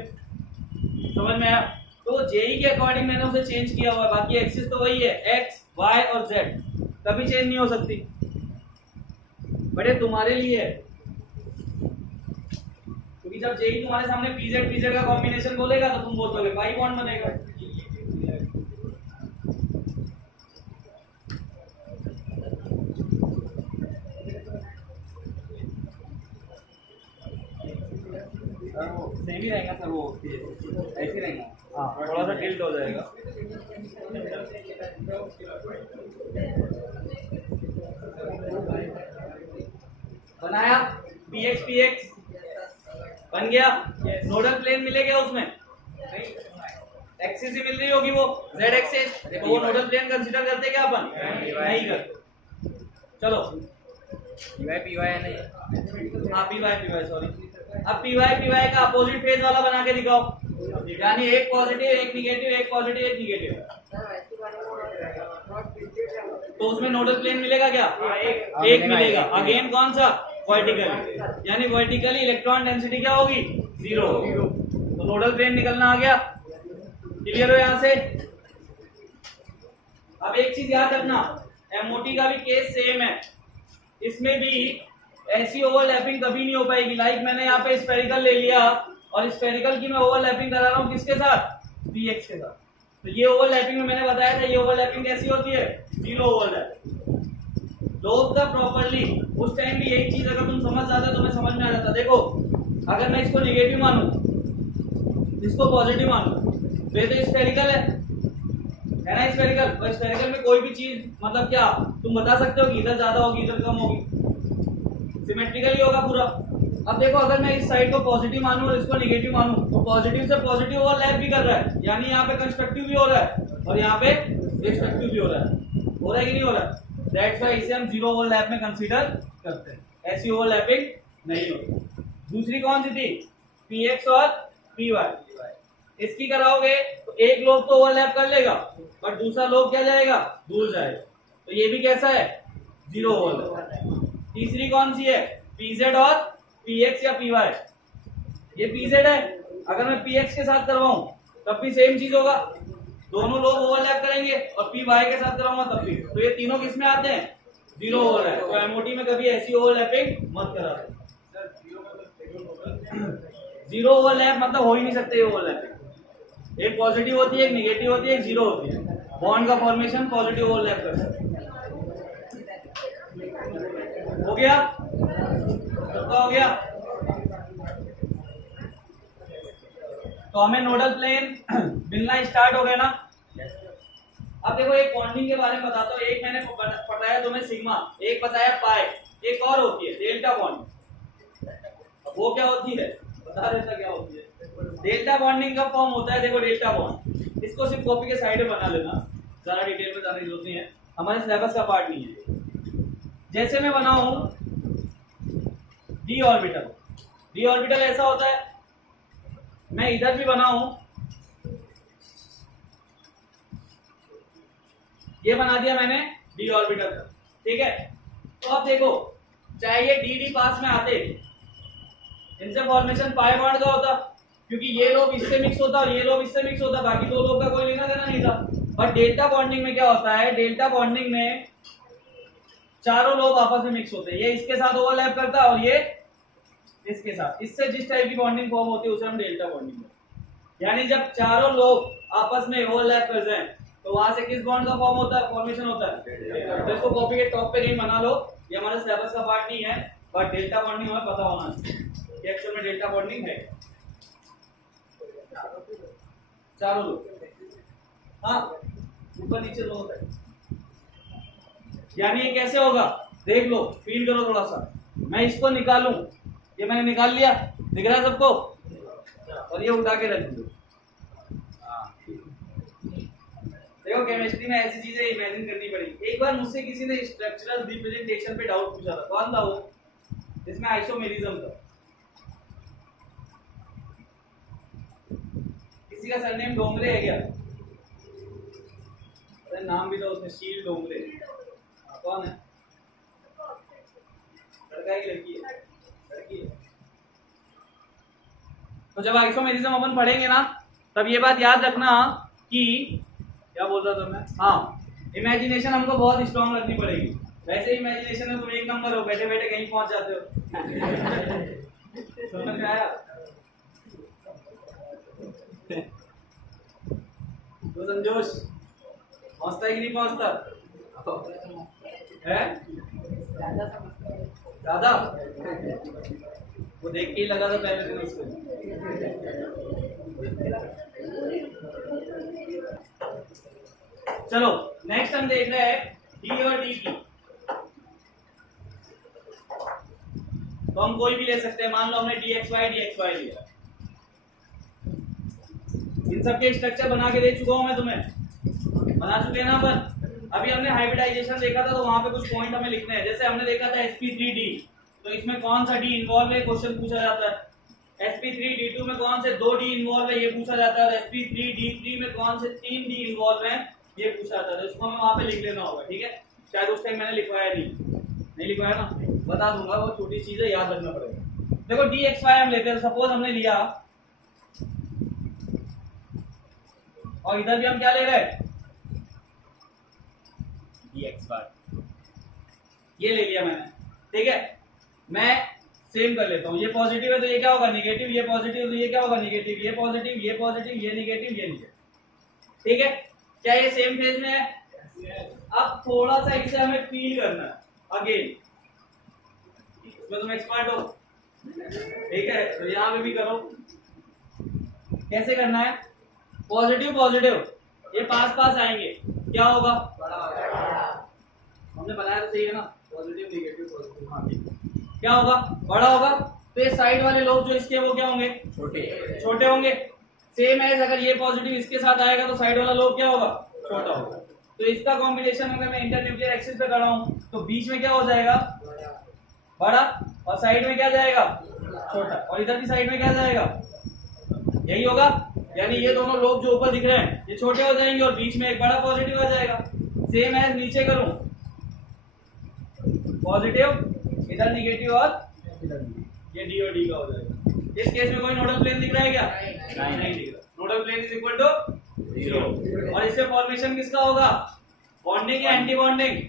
समझ में आया? तो जेई के अकॉर्डिंग मैंने उसे चेंज किया हुआ है, बाकी एक्सिस तो वही है, एक्स वाई और जेड, कभी चेंज नहीं हो सकती। बड़े तुम्हारे लिए है, क्योंकि जब जेई तुम्हारे सामने पीजेड पीजेड का कॉम्बिनेशन बोलेगा तो तुम बोलोगे पाई बॉन्ड बनेगा। सेम ही रहेगा सर, वो ऐसे ही रहेगा। हाँ थोड़ा सा टिल्ट हो जाएगा। बनाया px px बन गया। नोडल प्लेन मिलेगा उसमें, एक्सिस ही मिल रही होगी वो z एक्सिस, तो वो नोडल प्लेन कंसीडर करते क्या अपन? नहीं करते। चलो पीवाई है नहीं। हाँ पी सॉरी। अब पी वाई का अपोजिट फेज वाला बना के दिखाओ, यानी एक पॉजिटिव एक निगेटिव, एक पॉजिटिव एक निगेटिव, तो उसमें नोडल प्लेन मिलेगा क्या? एक मिलेगा। अगेन कौन सा? वर्टिकली, यानी वर्टिकली इलेक्ट्रॉन डेंसिटी क्या होगी? 0 होगी। तो नोडल प्लेन निकलना आ गया। क्लियर हो यहाँ से? अब एक चीज याद रखना, एमओटी का भी केस सेम है, इसमें भी ऐसी ओवरलैपिंग कभी नहीं हो पाएगी। लाइक मैंने यहाँ पे स्फेरिकल ले लिया और स्फेरिकल की मैं ओवरलैपिंग करा रहा हूँ किसके साथ? px के साथ। तो ये ओवरलैपिंग में मैंने बताया था, ये ओवरलैपिंग कैसी होती है? 0 ओवरलैप। लोग का प्रॉपर्ली उस टाइम भी यही चीज अगर तुम समझ जाते तो मैं समझ में आ जाता। देखो अगर मैं इसको निगेटिव मानूं, इसको पॉजिटिव मानूं, तो ये तो स्फेरिकल है ना स्फेरिकल। और स्फेरिकल में कोई भी चीज मतलब क्या तुम बता सकते हो कि इधर ज्यादा होगी इधर कम होगी? सिमेट्रिकली होगा पूरा। अब देखो अगर मैं इस साइड को पॉजिटिव मानूं और इसको निगेटिव मानूं, तो पॉजिटिव से पॉजिटिव ओवरलैप भी कर रहा है, यानी यहाँ पे कंस्ट्रक्टिव भी हो रहा है और यहाँ पे डिस्ट्रक्टिव भी हो रहा है कि नहीं हो रहा है? दैट्स व्हाई इसे हम 0 ओवरलैप में कंसीडर करते हैं, ऐसी ओवरलैपिंग नहीं होती। दूसरी कौन सी थी? px और py। इसकी कराओगे तो एक लोब तो ओवरलैप कर लेगा, पर दूसरा लोब क्या जाएगा? दूर जाएगा। तो ये भी कैसा है? 0 ओवरलैप। तीसरी कौन सी है? pz और px या py। ये pz है, अगर मैं px के साथ करवाऊं तब भी सेम चीज होगा, दोनों लोग ओवरलैप करेंगे, और py के साथ कराऊंगा तब भी। तो ये तीनों किस में आते हैं? 0 ओवरलैप। तो एमओटी में कभी ऐसी ओवरलैपिंग मत करा। 0 ओवरलैप मतलब हो ही नहीं सकते ओवरलैपिंग। एक पॉजिटिव होती है, एक निगेटिव होती है, एक 0 होती है। बॉन्ड का फॉर्मेशन पॉजिटिव ओवरलैप करता है। हो गया? सबका हो गया? तो हमें नोडल प्लेन मिलना स्टार्ट हो गया ना। अब देखो एक बॉन्डिंग के बारे में बताता हूँ। एक मैंने बताया तुम्हें सिग्मा, एक बताया पाई, एक और होती है डेल्टा बॉन्ड। वो क्या होती है बता देता क्या होती है? डेल्टा बॉन्डिंग का फॉर्म होता है, देखो डेल्टा बॉन्ड, इसको सिर्फ कॉपी के साइड में बना लेना, ज्यादा डिटेल में जाने की जरूरत नहीं है, हमारे सिलेबस का पार्ट नहीं है। जैसे मैं बनाऊं डी ऑर्बिटल, डी ऑर्बिटल ऐसा होता है, मैं इधर भी बनाऊं, ये बना दिया मैंने डी ऑर्बिटल का, ठीक है। तो अब देखो चाहे ये डी डी पास में आते, इनसे फॉर्मेशन पाई बॉन्ड का होता, क्योंकि ये लोग इससे मिक्स होता और ये लोग इससे मिक्स होता, बाकी दो लोग का कोई लेना देना नहीं था। बट डेल्टा बॉन्डिंग में क्या होता है? डेल्टा बॉन्डिंग में चारों लोग आपस में मिक्स होते हैं, ये इसके साथ ओवरलैप करता है और ये इसके साथ। इससे जिस टाइप की बॉन्डिंग फॉर्म होती है उसे हम डेल्टा बॉन्डिंग बोलते हैं। यानी जब चारों लोग आपस में ओवरलैप कर जाएं तो वहां से किस बॉन्ड का फॉर्म होता है? फॉर्मेशन होता है। तो इसको कॉपी के टॉप पे कहीं बना लो, ये हमारे सिलेबस का पार्ट नहीं है, बट डेल्टा बॉन्डिंग हमें पता होना चाहिए कि एक्चुअल में डेल्टा बॉन्डिंग है। चारों लोग, हाँ ऊपर नीचे दोनों साइड। यानी ये कैसे होगा, देख लो, फील करो थोड़ा सा। मैं इसको निकालूं, ये मैंने निकाल लिया, दिख रहा है सबको, और ये उठा के रख दो। देखो केमिस्ट्री में ऐसी चीजें इमेजिन करनी पड़ेगी। एक बार मुझसे किसी ने स्ट्रक्चरल रिप्रेजेंटेशन पे डाउट पूछा था, कौन था वो, जिसमें आइसोमेरिज्म था। किसी का सरनेम डोंगरे है क्या? अरे नाम भी तो उसमें, शील डोंगरे। कौन है, लड़का है कि लड़की है? लड़की है। तो जब आइसोमेरिज्म अपन पढ़ेंगे ना, तब ये बात याद रखना कि क्या बोल रहा था मैं, हाँ, इमेजिनेशन हमको बहुत स्ट्रांग रखनी पड़ेगी। वैसे इमेजिनेशन में तुम एक नंबर हो, बैठे बैठे कहीं पहुंच जाते हो। समझ में आया? तो संजोश पहुंचता है कि नहीं पहुंचता है? ज्यादा वो देख के ही लगा था पहले दिन उसको। चलो नेक्स्ट हम देख रहे हैं डी और डी की। तो हम कोई भी ले सकते हैं, मान लो हमने डी एक्स वाई लिया। इन सबके स्ट्रक्चर बना के दे चुका हूं मैं तुम्हें, बना चुके हैं ना अपन। अभी हमने हाइब्रिडाइजेशन देखा था, तो वहां पे कुछ पॉइंट हमें लिखने हैं। जैसे हमने देखा था sp3d, तो इसमें कौन सा डी इन्वॉल्व है, क्वेश्चन पूछा जाता है। sp3d2 में कौन से 2 डी इन्वॉल्व है, ये पूछा जाता है। और sp3d3 में कौन से 3 डी इन्वॉल्व है, ये पूछा जाता है। तो इसको हमें वहां पे लिख लेना होगा, ठीक है। शायद उस टाइम मैंने लिखवाया नहीं लिखवाया ना, बता दूंगा, वो छोटी चीज है, याद रखना पड़ेगा। देखो डी एक्स वाई हम लेते हैं, सपोज हमने लिया, और इधर भी हम क्या ले रहे हैं, dx ये ले लिया मैंने, ठीक है। मैं सेम कर लेता हूँ, ये पॉजिटिव है तो ये क्या होगा, निगेटिव, ये पॉजिटिव तो ये क्या होगा, निगेटिव, ये पॉजिटिव, ये पॉजिटिव, ये निगेटिव, ये निगेटिव, ठीक है। क्या ये सेम फेज में है? अब थोड़ा सा इसे हमें फील करना है अगेन, इसमें तुम एक्सपर्ट हो, ठीक है। तो यहाँ पे भी करो, कैसे करना है, पॉजिटिव पॉजिटिव ये पास पास आएंगे, क्या होगा, हमने बनाया तो सही है ना, पॉजिटिव निगेटिव पॉजिटिव, हाँ ठीक। क्या होगा, बड़ा होगा। तो ये साइड वाले लोग जो इसके, वो क्या होंगे, छोटे होंगे। सेम है, अगर ये पॉजिटिव इसके साथ आएगा तो साइड वाला लोग क्या होगा, छोटा होगा। तो इसका कॉम्बिनेशन अगर मैं इंटरन्यूक्लियर एक्सिस पे कर रहा हूं, तो बीच में क्या हो जाएगा, बड़ा, और साइड में क्या जाएगा, छोटा, और इधर की साइड में क्या जाएगा, यही होगा। यानी ये दोनों लोग जो ऊपर दिख रहे हैं ये छोटे हो जाएंगे, और बीच में एक बड़ा पॉजिटिव आ जाएगा। सेम है, नीचे करूं, पॉजिटिव, इधर निगेटिव, और ये डी और डी का हो जाएगा। इस केस में कोई नोडल प्लेन दिख रहा है क्या, नहीं दिख रहा। Nodal plane is equal to 0। और इससे फॉर्मेशन किसका होगा, बॉन्डिंग या एंटी बॉन्डिंग,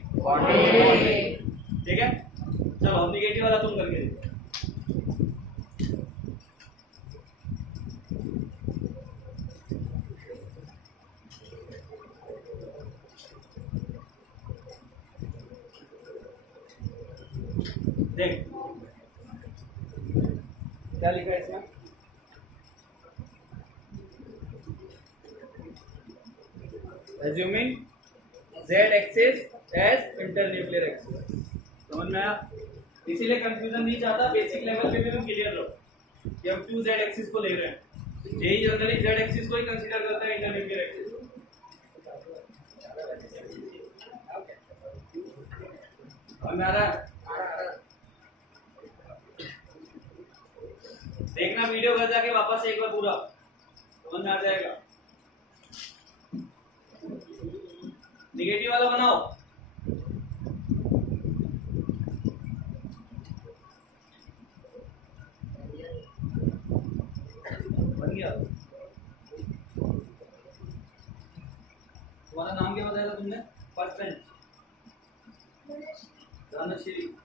ठीक है। चलो निगेटिव वाला तुम करके देखो। देख क्या लिखा है इसमें, assuming z axis as internuclear axis। समझ में आया? इसीलिए कंफ्यूजन नहीं चाहता, बेसिक लेवल पे भी तुम क्लियर रहो कि हम 2 z एक्सिस को ले रहे हैं। यही जनरली z एक्सिस को ही कंसीडर करता है इंटरन्यूक्लियर एक्सिस। समझ में आ रहा है? देखना वीडियो घर जाके वापस से एक बार पूरा, समझ में आ जाएगा। निगेटिव वाला बनाओ, बन गया। तुम्हारा नाम क्या बताया था तुमने, फर्स्ट बेंच, धनश्री।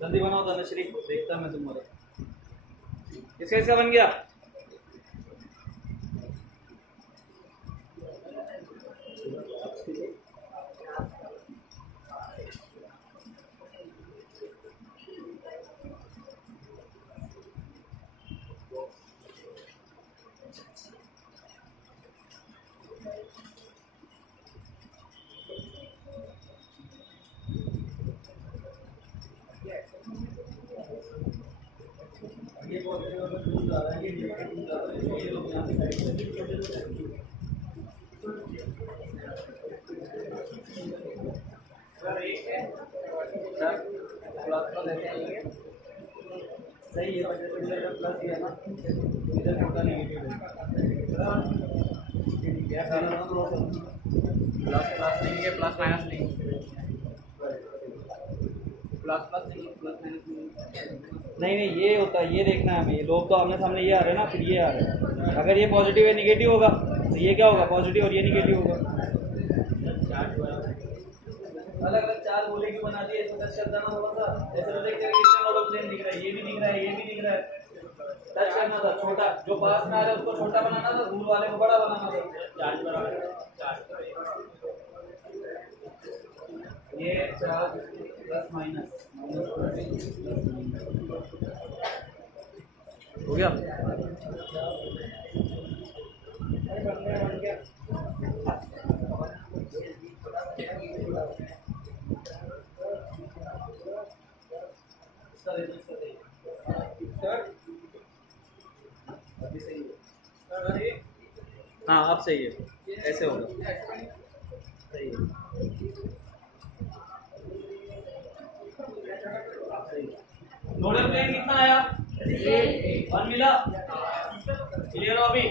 जल्दी बनाओ धनश्री, देखता मैं तुम्हारा। इसका बन गया, सही है, प्लस दिया ना, इधर छोटा नेगेटिव है, प्लस प्लस नहीं है, प्लस माइनस नहीं, प्लस प्लस नहीं, प्लस माइनस नहीं। नहीं नहीं ये होता है, ये देखना है हमें, लोग तो आमने सामने ये आ रहे हैं ना, फिर ये आ रहे हैं, अगर ये पॉजिटिव है निगेटिव होगा तो ये क्या होगा, पॉजिटिव, और ये निगेटिव होगा। अलग अलग चार गोले क्यों बना दिए, इसमें टच करना थोड़ा सा, जैसे तो देखते हैं कितना नोडल प्लेन दिख रहा है, ये भी दिख रहा है, ये भी दिख रहा है, टच करना था, छोटा जो पास में आ रहा है उसको छोटा बनाना था, दूर वाले को बड़ा बनाना था। चार्ज बराबर चार्ज, ये चार्ज प्लस माइनस हो गया। हाँ आप सही है, ऐसे होगा सही है, नोडल प्लेन कितना आया, 1 मिला, क्लियर हो अभी,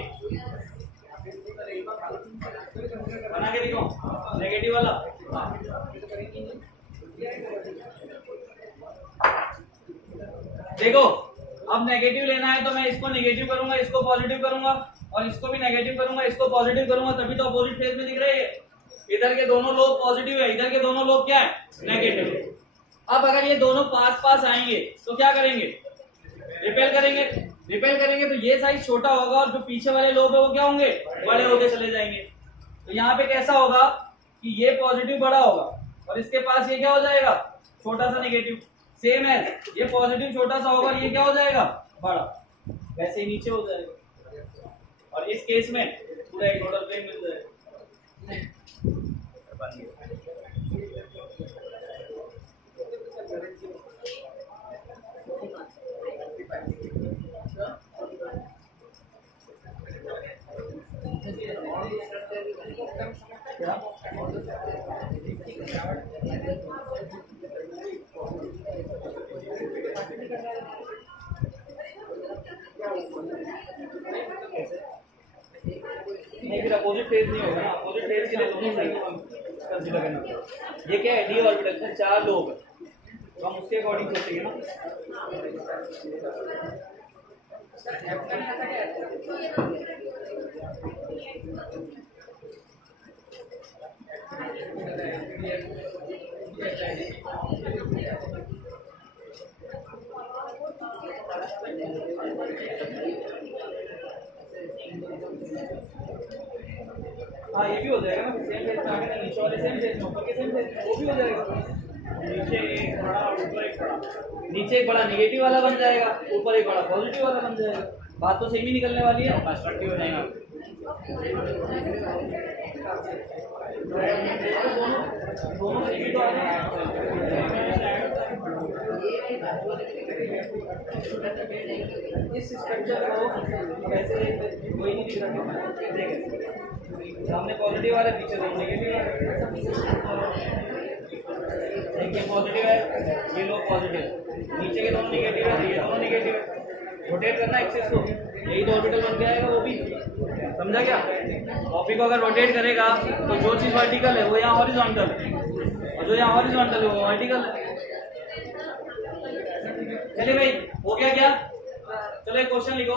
बना के दिखाओ नेगेटिव वाला। देखो अब नेगेटिव लेना है तो मैं इसको नेगेटिव करूंगा, इसको पॉजिटिव करूंगा, और इसको भी नेगेटिव करूंगा, इसको पॉजिटिव करूंगा, तभी तो अपोजिट फेज में दिख रहे हैं। इधर के दोनों लोग पॉजिटिव है, इधर के दोनों लोग क्या है, नेगेटिव। अब अगर ये दोनों पास पास आएंगे तो क्या करेंगे, रिपेल करेंगे, रिपेल करेंगे तो ये साइज छोटा होगा और जो पीछे वाले लोग है वो क्या होंगे, बड़े होके चले जाएंगे। तो यहाँ पे कैसा होगा कि ये पॉजिटिव बड़ा होगा और इसके पास ये क्या हो जाएगा, छोटा सा नेगेटिव। सेम है, ये पॉजिटिव छोटा सा होगा और ये क्या हो जाएगा, बड़ा, वैसे ही नीचे हो जाएगा। और इस केस में पूरा एक नोडल प्लेन मिल जाएगा। नहीं फिर अपोजिट फेज नहीं होगा ना, अपोजिट फेज के लिए दोनों साइड को कंसीडर करना पड़ेगा। ये क्या है, डी ऑर्बिटल में 4 लोग हैं तो हम उसके अकॉर्डिंग सोचेंगे ना। हाँ ये भी हो जाएगा ना, सेम फेज में आगे ना, नीचे वाले सेम फेज में, ऊपर के सेम फेज में, वो भी हो जाएगा। नीचे एक बड़ा, ऊपर एक बड़ा, नीचे एक बड़ा नेगेटिव वाला बन जाएगा, ऊपर एक बड़ा पॉजिटिव वाला बन जाएगा। बात तो सेम ही निकलने वाली है, कंस्ट्रक्टिव हो जाएगा। दोनों सेम ही तो आ रहे हैं। इस स्ट्रक्चर को वैसे कोई नहीं दिख रहा, सामने पॉजिटिव वाला, पीछे दोनों नेगेटिव है। ये पॉजिटिव है, ये लोग पॉजिटिव, नीचे के दोनों नेगेटिव है, ये दोनों नेगेटिव है। रोटेट करना एक्सिस को, यही तो ऑर्बिटल बन के आएगा वो भी, समझा क्या। कॉपी को अगर रोटेट करेगा तो जो चीज वर्टिकल है वो यहाँ हॉरिजॉन्टल है, और जो यहाँ हॉरिजॉन्टल है वो वर्टिकल है। चलिए भाई हो गया क्या, चलो एक क्वेश्चन लिखो।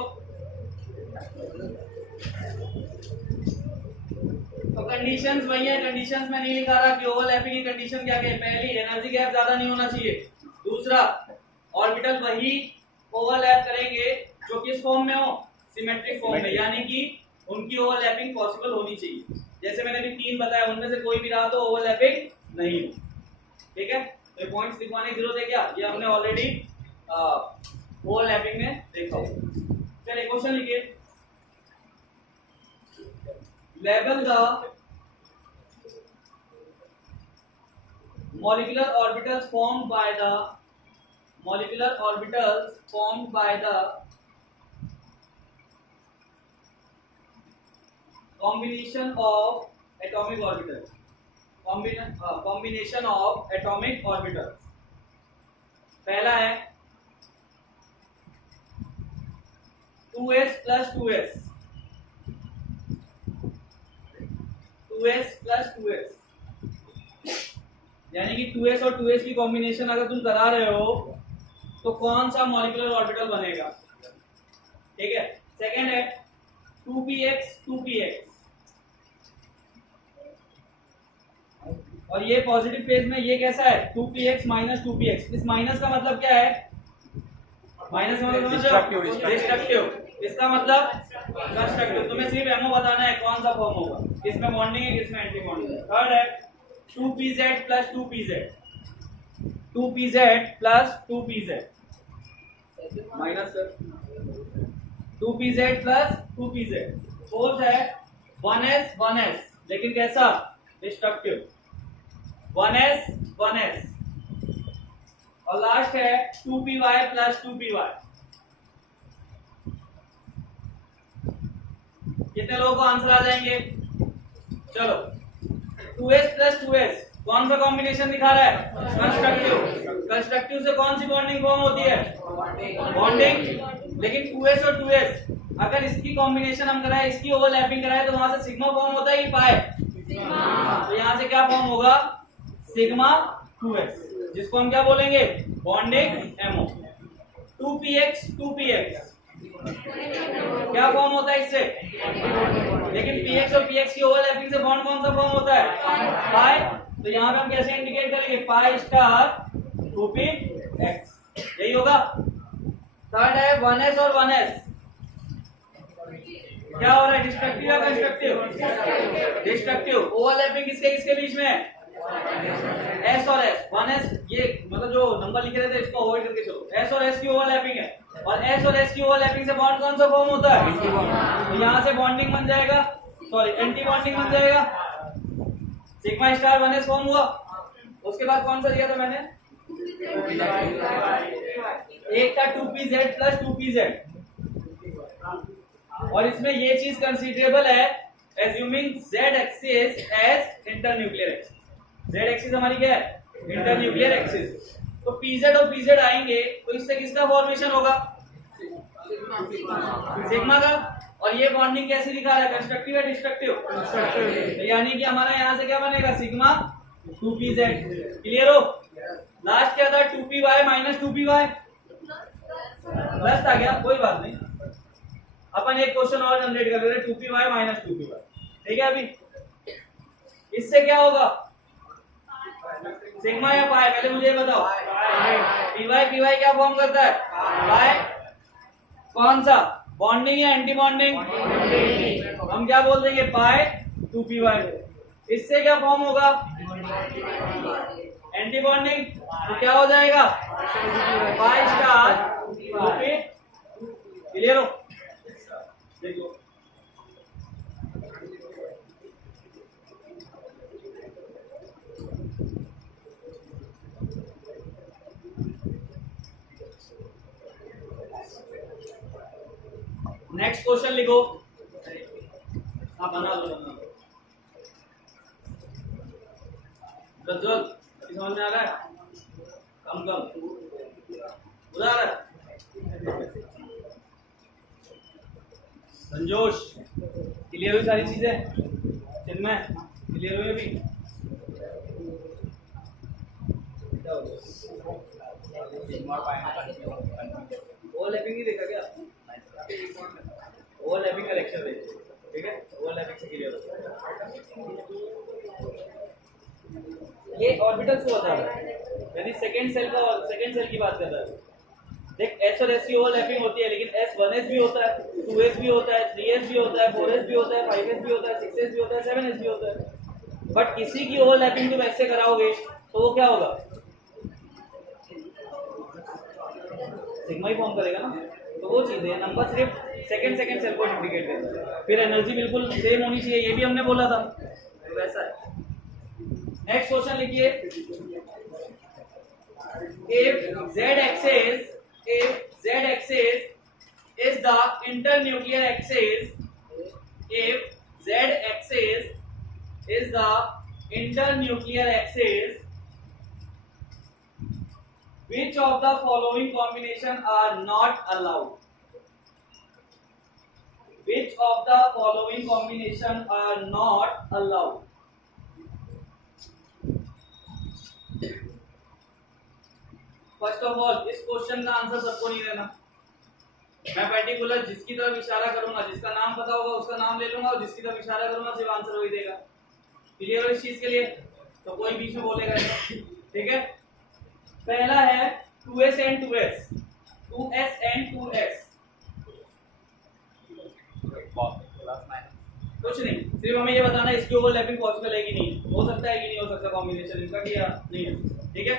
तो कंडीशंस वही है, कंडीशंस में नहीं लिखा रहा कि ओवरलैपिंग की कंडीशन क्या है। पहली, एनर्जी गैप ज्यादा नहीं होना चाहिए। दूसरा, ऑर्बिटल वही ओवरलैप करेंगे जो किस फॉर्म में हो, सिमेट्रिक फॉर्म में, यानी कि उनकी ओवरलैपिंग पॉसिबल होनी चाहिए। जैसे मैंने अभी 3 बताया, उनमें से कोई भी रहा तो ओवरलैपिंग नहीं हो, ठीक है। तो पॉइंट्स लिखवाने की जरूरत है क्या, ये हमने ऑलरेडी ओवरलैपिंग में देखा हो। चलिए क्वेश्चन लिखिए, label the molecular orbitals formed by the combination of atomic orbital, combination of atomic orbital. पहला है 2s plus 2s, 2s plus 2s, यानी कि 2s और 2s की कॉम्बिनेशन अगर तुम करा रहे हो तो कौन सा मॉलिक्यूलर ऑर्बिटल बनेगा? ठीक है। सेकंड है 2px 2px, और ये पॉजिटिव फेज में ये कैसा है 2px माइनस 2px। इस माइनस का मतलब क्या है? माइनस का मतलब डिस्ट्रक्टिव, इसका मतलब कंस्ट्रक्टिव। तुम्हें सिर्फ एमओ बताना है कौन सा फॉर्म होगा, किसमें बॉन्डिंग है किसमें एंटी बॉन्डिंग है। थर्ड है 2pz plus 2pz, 2pz plus 2pz, minus कर 2pz प्लस 2pz। फोर्थ है 1s 1s, लेकिन कैसा? Destructive, 1s 1s। और लास्ट है 2py प्लस 2py। कितने लोगों को आंसर आ जाएंगे? चलो 2s प्लस 2s कौन सा कॉम्बिनेशन दिखा रहा है? कंस्ट्रक्टिव। कंस्ट्रक्टिव से कौन सी बॉन्डिंग फॉर्म होती है? बॉन्डिंग। लेकिन 2s और 2s अगर इसकी कॉम्बिनेशन हम कराए, इसकी ओवरलैपिंग कराए तो वहां से सिग्मा फॉर्म होता है कि पाई? तो यहाँ से क्या फॉर्म होगा? सिग्मा 2s, जिसको हम क्या बोलेंगे? Bonding ammo. 2px 2px क्या फॉर्म होता है इससे? लेकिन px और px की ओवरलैपिंग से बॉन्ड कौन सा फॉर्म होता है? पाई। तो यहाँ पे हम कैसे इंडिकेट करेंगे? पाई स्टार 2px, यही होगा। थर्ड है 1s और 1s, क्या हो रहा है? डिस्ट्रक्टिव या कंस्ट्रक्टिव? डिस्ट्रक्टिव। ओवरलैपिंग किसके किसके बीच में है? s और s। 1s ये मतलब जो नंबर लिखे रहते हैं इसको अवॉइड करके चलो। s और s की ओवरलैपिंग है, और s और s की ओवरलैपिंग से बॉन्ड कौन सा फॉर्म होता है? तो यहाँ से बॉन्डिंग बन जाएगा, सॉरी एंटी बॉन्डिंग बन जाएगा। सिग्मा स्टार 1s फॉर्म हुआ। उसके बाद कौन सा दिया था मैंने? एक था 2pz प्लस 2pz, और इसमें ये चीज कंसीडरेबल है, assuming z axis as internuclear axis. z axis हमारी क्या है? Internuclear axis. तो pz और pz आएंगे तो इससे किसका फॉर्मेशन होगा? सिग्मा का। और ये बॉन्डिंग कैसी दिखा रहा है? कंस्ट्रक्टिव या डिस्ट्रक्टिव? कंस्ट्रक्टिव। यानी कि हमारा यहाँ से क्या बनेगा? Sigma 2pz। क्लियर हो? लास्ट क्या था? 2py माइनस 2py, प्लस था क्या? कोई बात नहीं, अपन एक क्वेश्चन और जनरेट कर रहे हैं 2py माइनस 2py। ठीक है। अभी इससे क्या होगा? सिग्मा या पाई? पहले मुझे ये बताओ, py क्या फॉर्म करता है? पाई। कौन सा? बॉन्डिंग या एंटी बॉन्डिंग? हम क्या बोल देंगे? पाई 2py। इससे क्या फॉर्म होगा? Anti bonding. तो क्या हो जाएगा? Pi star 2p। क्लियर हो? देखो नेक्स्ट क्वेश्चन लिखो। हाँ बना लो, बना लो। प्रज्वल समझ में आ रहा है? कम कम बुझा रहा है? संजोश क्लियर हुई सारी चीजें? चिन्मय क्लियर हुई? अभी ओवरलैपिंग नहीं देखा क्या? ओवरलैपिंग का लेक्चर देखिए। ठीक है, ओवरलैपिंग से क्लियर हो। ये ऑर्बिटल्स को बता रहा है, यानी सेकंड सेल की बात कर रहा है। देख s और s की ओवरलैपिंग होती है, लेकिन s 1s भी होता है, 2s भी होता है, 3s भी होता है, 4s भी होता है, 5s भी होता है, 6s भी होता है, 7s भी होता है। बट किसी की ओवरलैपिंग तुम ऐसे कराओगे तो वो क्या होगा? सिग्मा ही फॉर्म करेगा ना। तो वो चीज है, नंबर सिर्फ सेकंड सेल को इंडिकेट करता है। फिर एनर्जी बिल्कुल सेम होनी चाहिए, ये भी हमने बोला था, तो वैसा है। नेक्स्ट क्वेश्चन लिखिए। If z axis is the internuclear axis, if Z axis is the internuclear axis. Which of the following combination are not allowed? Which of the following combination are not allowed? First of all इस क्वेश्चन का आंसर सबको नहीं देना। मैं पर्टिकुलर जिसकी तरफ इशारा करूंगा, जिसका नाम पता होगा उसका नाम ले लूंगा, और जिसकी तरफ इशारा करूंगा सिर्फ आंसर वही देगा। क्लियर हो इस चीज के लिए? तो कोई बीच में बोलेगा नहीं, ठीक है। पहला है 2s and 2s, 2s and 2s। कुछ नहीं, सिर्फ हमें ये बताना इसकी ओवरलैपिंग पॉसिबल है कि नहीं, हो सकता है कि नहीं हो सकता कॉम्बिनेशन इनका, कि नहीं है, ठीक है।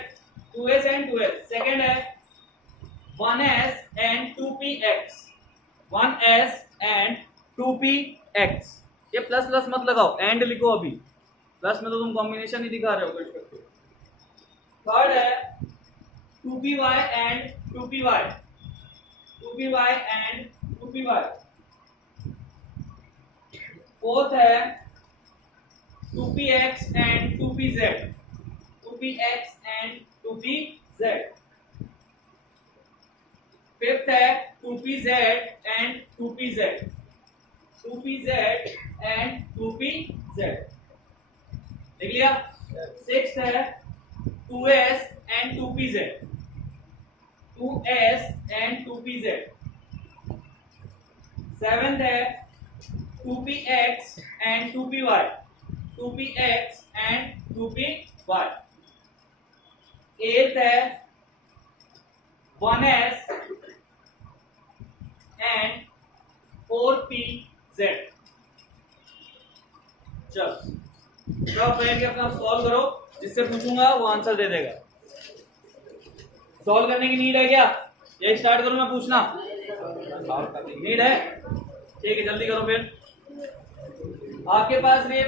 2s and 2s। सेकंड है 1s and 2px, 1s and 2px। ये प्लस प्लस मत लगाओ, एंड लिखो, अभी प्लस में तो तुम कॉम्बिनेशन ही दिखा रहे हो कुछ करके। थर्ड है 2py and 2py, 2py and 2py। Fourth है 2px and 2pz, 2px and 2pz। Fifth है 2pz and 2pz, 2pz and 2pz। देख लिया? सिक्स्थ है 2s and 2pz, 2s and 2pz। Seventh है 2px and 2py, 2px and 2py। Eighth है 1s and 4pz। चलो सब बैठ के अपना सॉल्व करो, जिससे पूछूंगा वो आंसर दे देगा। सॉल्व करने की नीड है क्या? ये स्टार्ट करूं मैं पूछना? नीड है? ठीक है, जल्दी करो। फिर आपके पास ये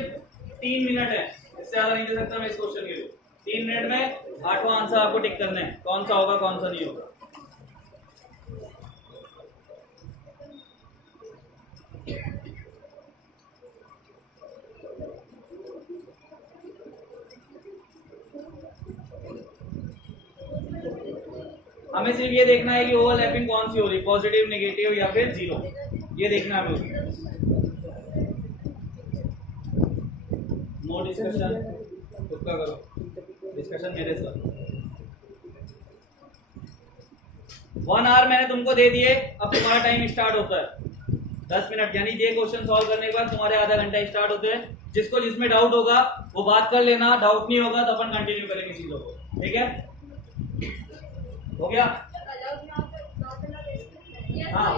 3 मिनट है, इससे ज्यादा नहीं दे सकता मैं इस क्वेश्चन के लिए। 3 मिनट में 8वां आंसर आपको टिक करना है, कौन सा होगा कौन सा नहीं होगा। हमें सिर्फ ये देखना है कि ओवरलैपिंग कौन सी हो रही, पॉजिटिव, नेगेटिव या फिर जीरो, ये देखना है हमें। नो डिस्कशन, खुद का करो डिस्कशन मेरे साथ। 1 आवर मैंने तुमको दे दिए, अब तुम्हारा टाइम स्टार्ट होता है 10 मिनट, यानी ये क्वेश्चन सॉल्व करने के बाद तुम्हारे आधा घंटा स्टार्ट होते हैं। जिसको जिसमें डाउट होगा वो बात कर लेना, डाउट नहीं होगा तो अपन कंटिन्यू करेंगे चीजों को, ठीक है? हो गया? हाँ,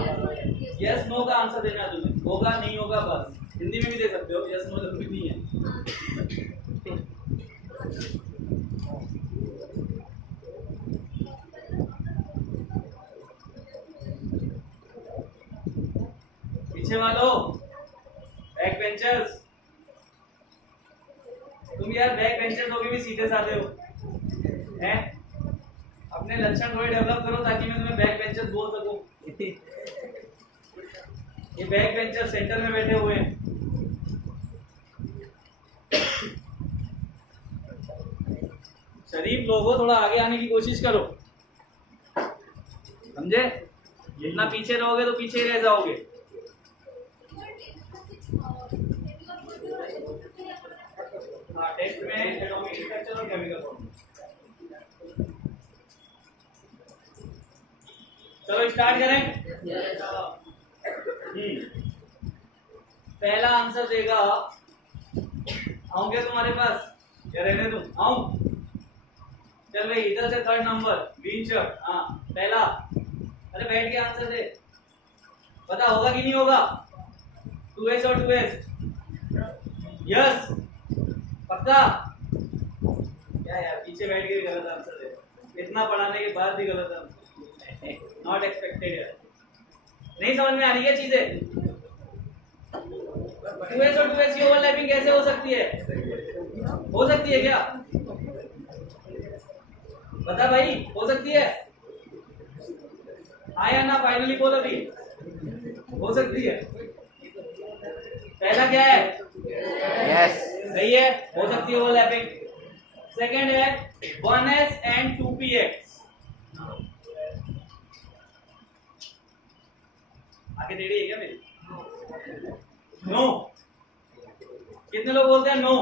यस नो का आंसर देना है तुम्हें, होगा नहीं होगा बस। हिंदी में भी दे सकते हो, यस नो जरूरी नहीं है। पीछे वालों, बैक बेंचर्स, तुम यार बैक बेंचर्स होके भी सीधे साधे हो हैं? अपने लक्षण थोड़े डेवलप करो ताकि मैं तुम्हें बैक बेंचर्स बोल सकूं। ये बैक बेंचर सेंटर में बैठे हुए हैं। शरीफ लोगों, थोड़ा आगे आने की कोशिश करो, समझे? जितना पीछे रहोगे तो पीछे ही रह जाओगे। हाँ, टेक्स्ट में एटॉमिक स्ट्रक्चर और केमिकल फॉर्मूला। चलो स्टार्ट करें। पहला आंसर देगा, आऊं क्या तुम्हारे पास या रहने तुम? आऊं? चल भाई, इधर से थर्ड नंबर, ग्रीन शर्ट। हाँ, पहला। अरे बैठ के आंसर दे, पता होगा कि नहीं होगा? 2s और 2s, यस पक्का? क्या यार, पीछे बैठ के भी गलत आंसर दे, इतना पढ़ाने के बाद भी गलत आंसर, नॉट एक्सपेक्टेड है। नहीं समझ में आ रही है चीजें? 2s और 2s की ओवरलैपिंग कैसे हो सकती है? हो सकती है क्या? बता भाई, हो सकती है? आया ना? फाइनली बोल, अभी हो सकती है। पहला क्या है? यस सही है, हो सकती है ओवरलैपिंग। सेकंड है 1s एंड 2px। आगे टेढ़ी है क्या मेरी? नो। कितने लोग बोलते हैं नो?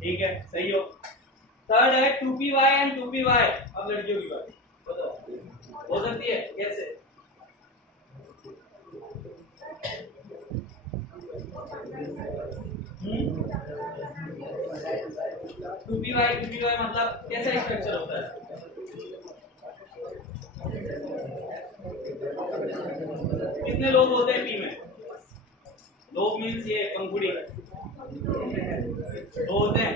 ठीक है, सही हो। थर्ड है 2py एंड 2py। अब लड़कियों की बात बताओ, हो सकती है कैसे? टू पी वाई मतलब कैसा स्ट्रक्चर होता है? कितने लोग होते हैं पी में? लोग मीन्स ये पंखुड़ी दो होते हैं।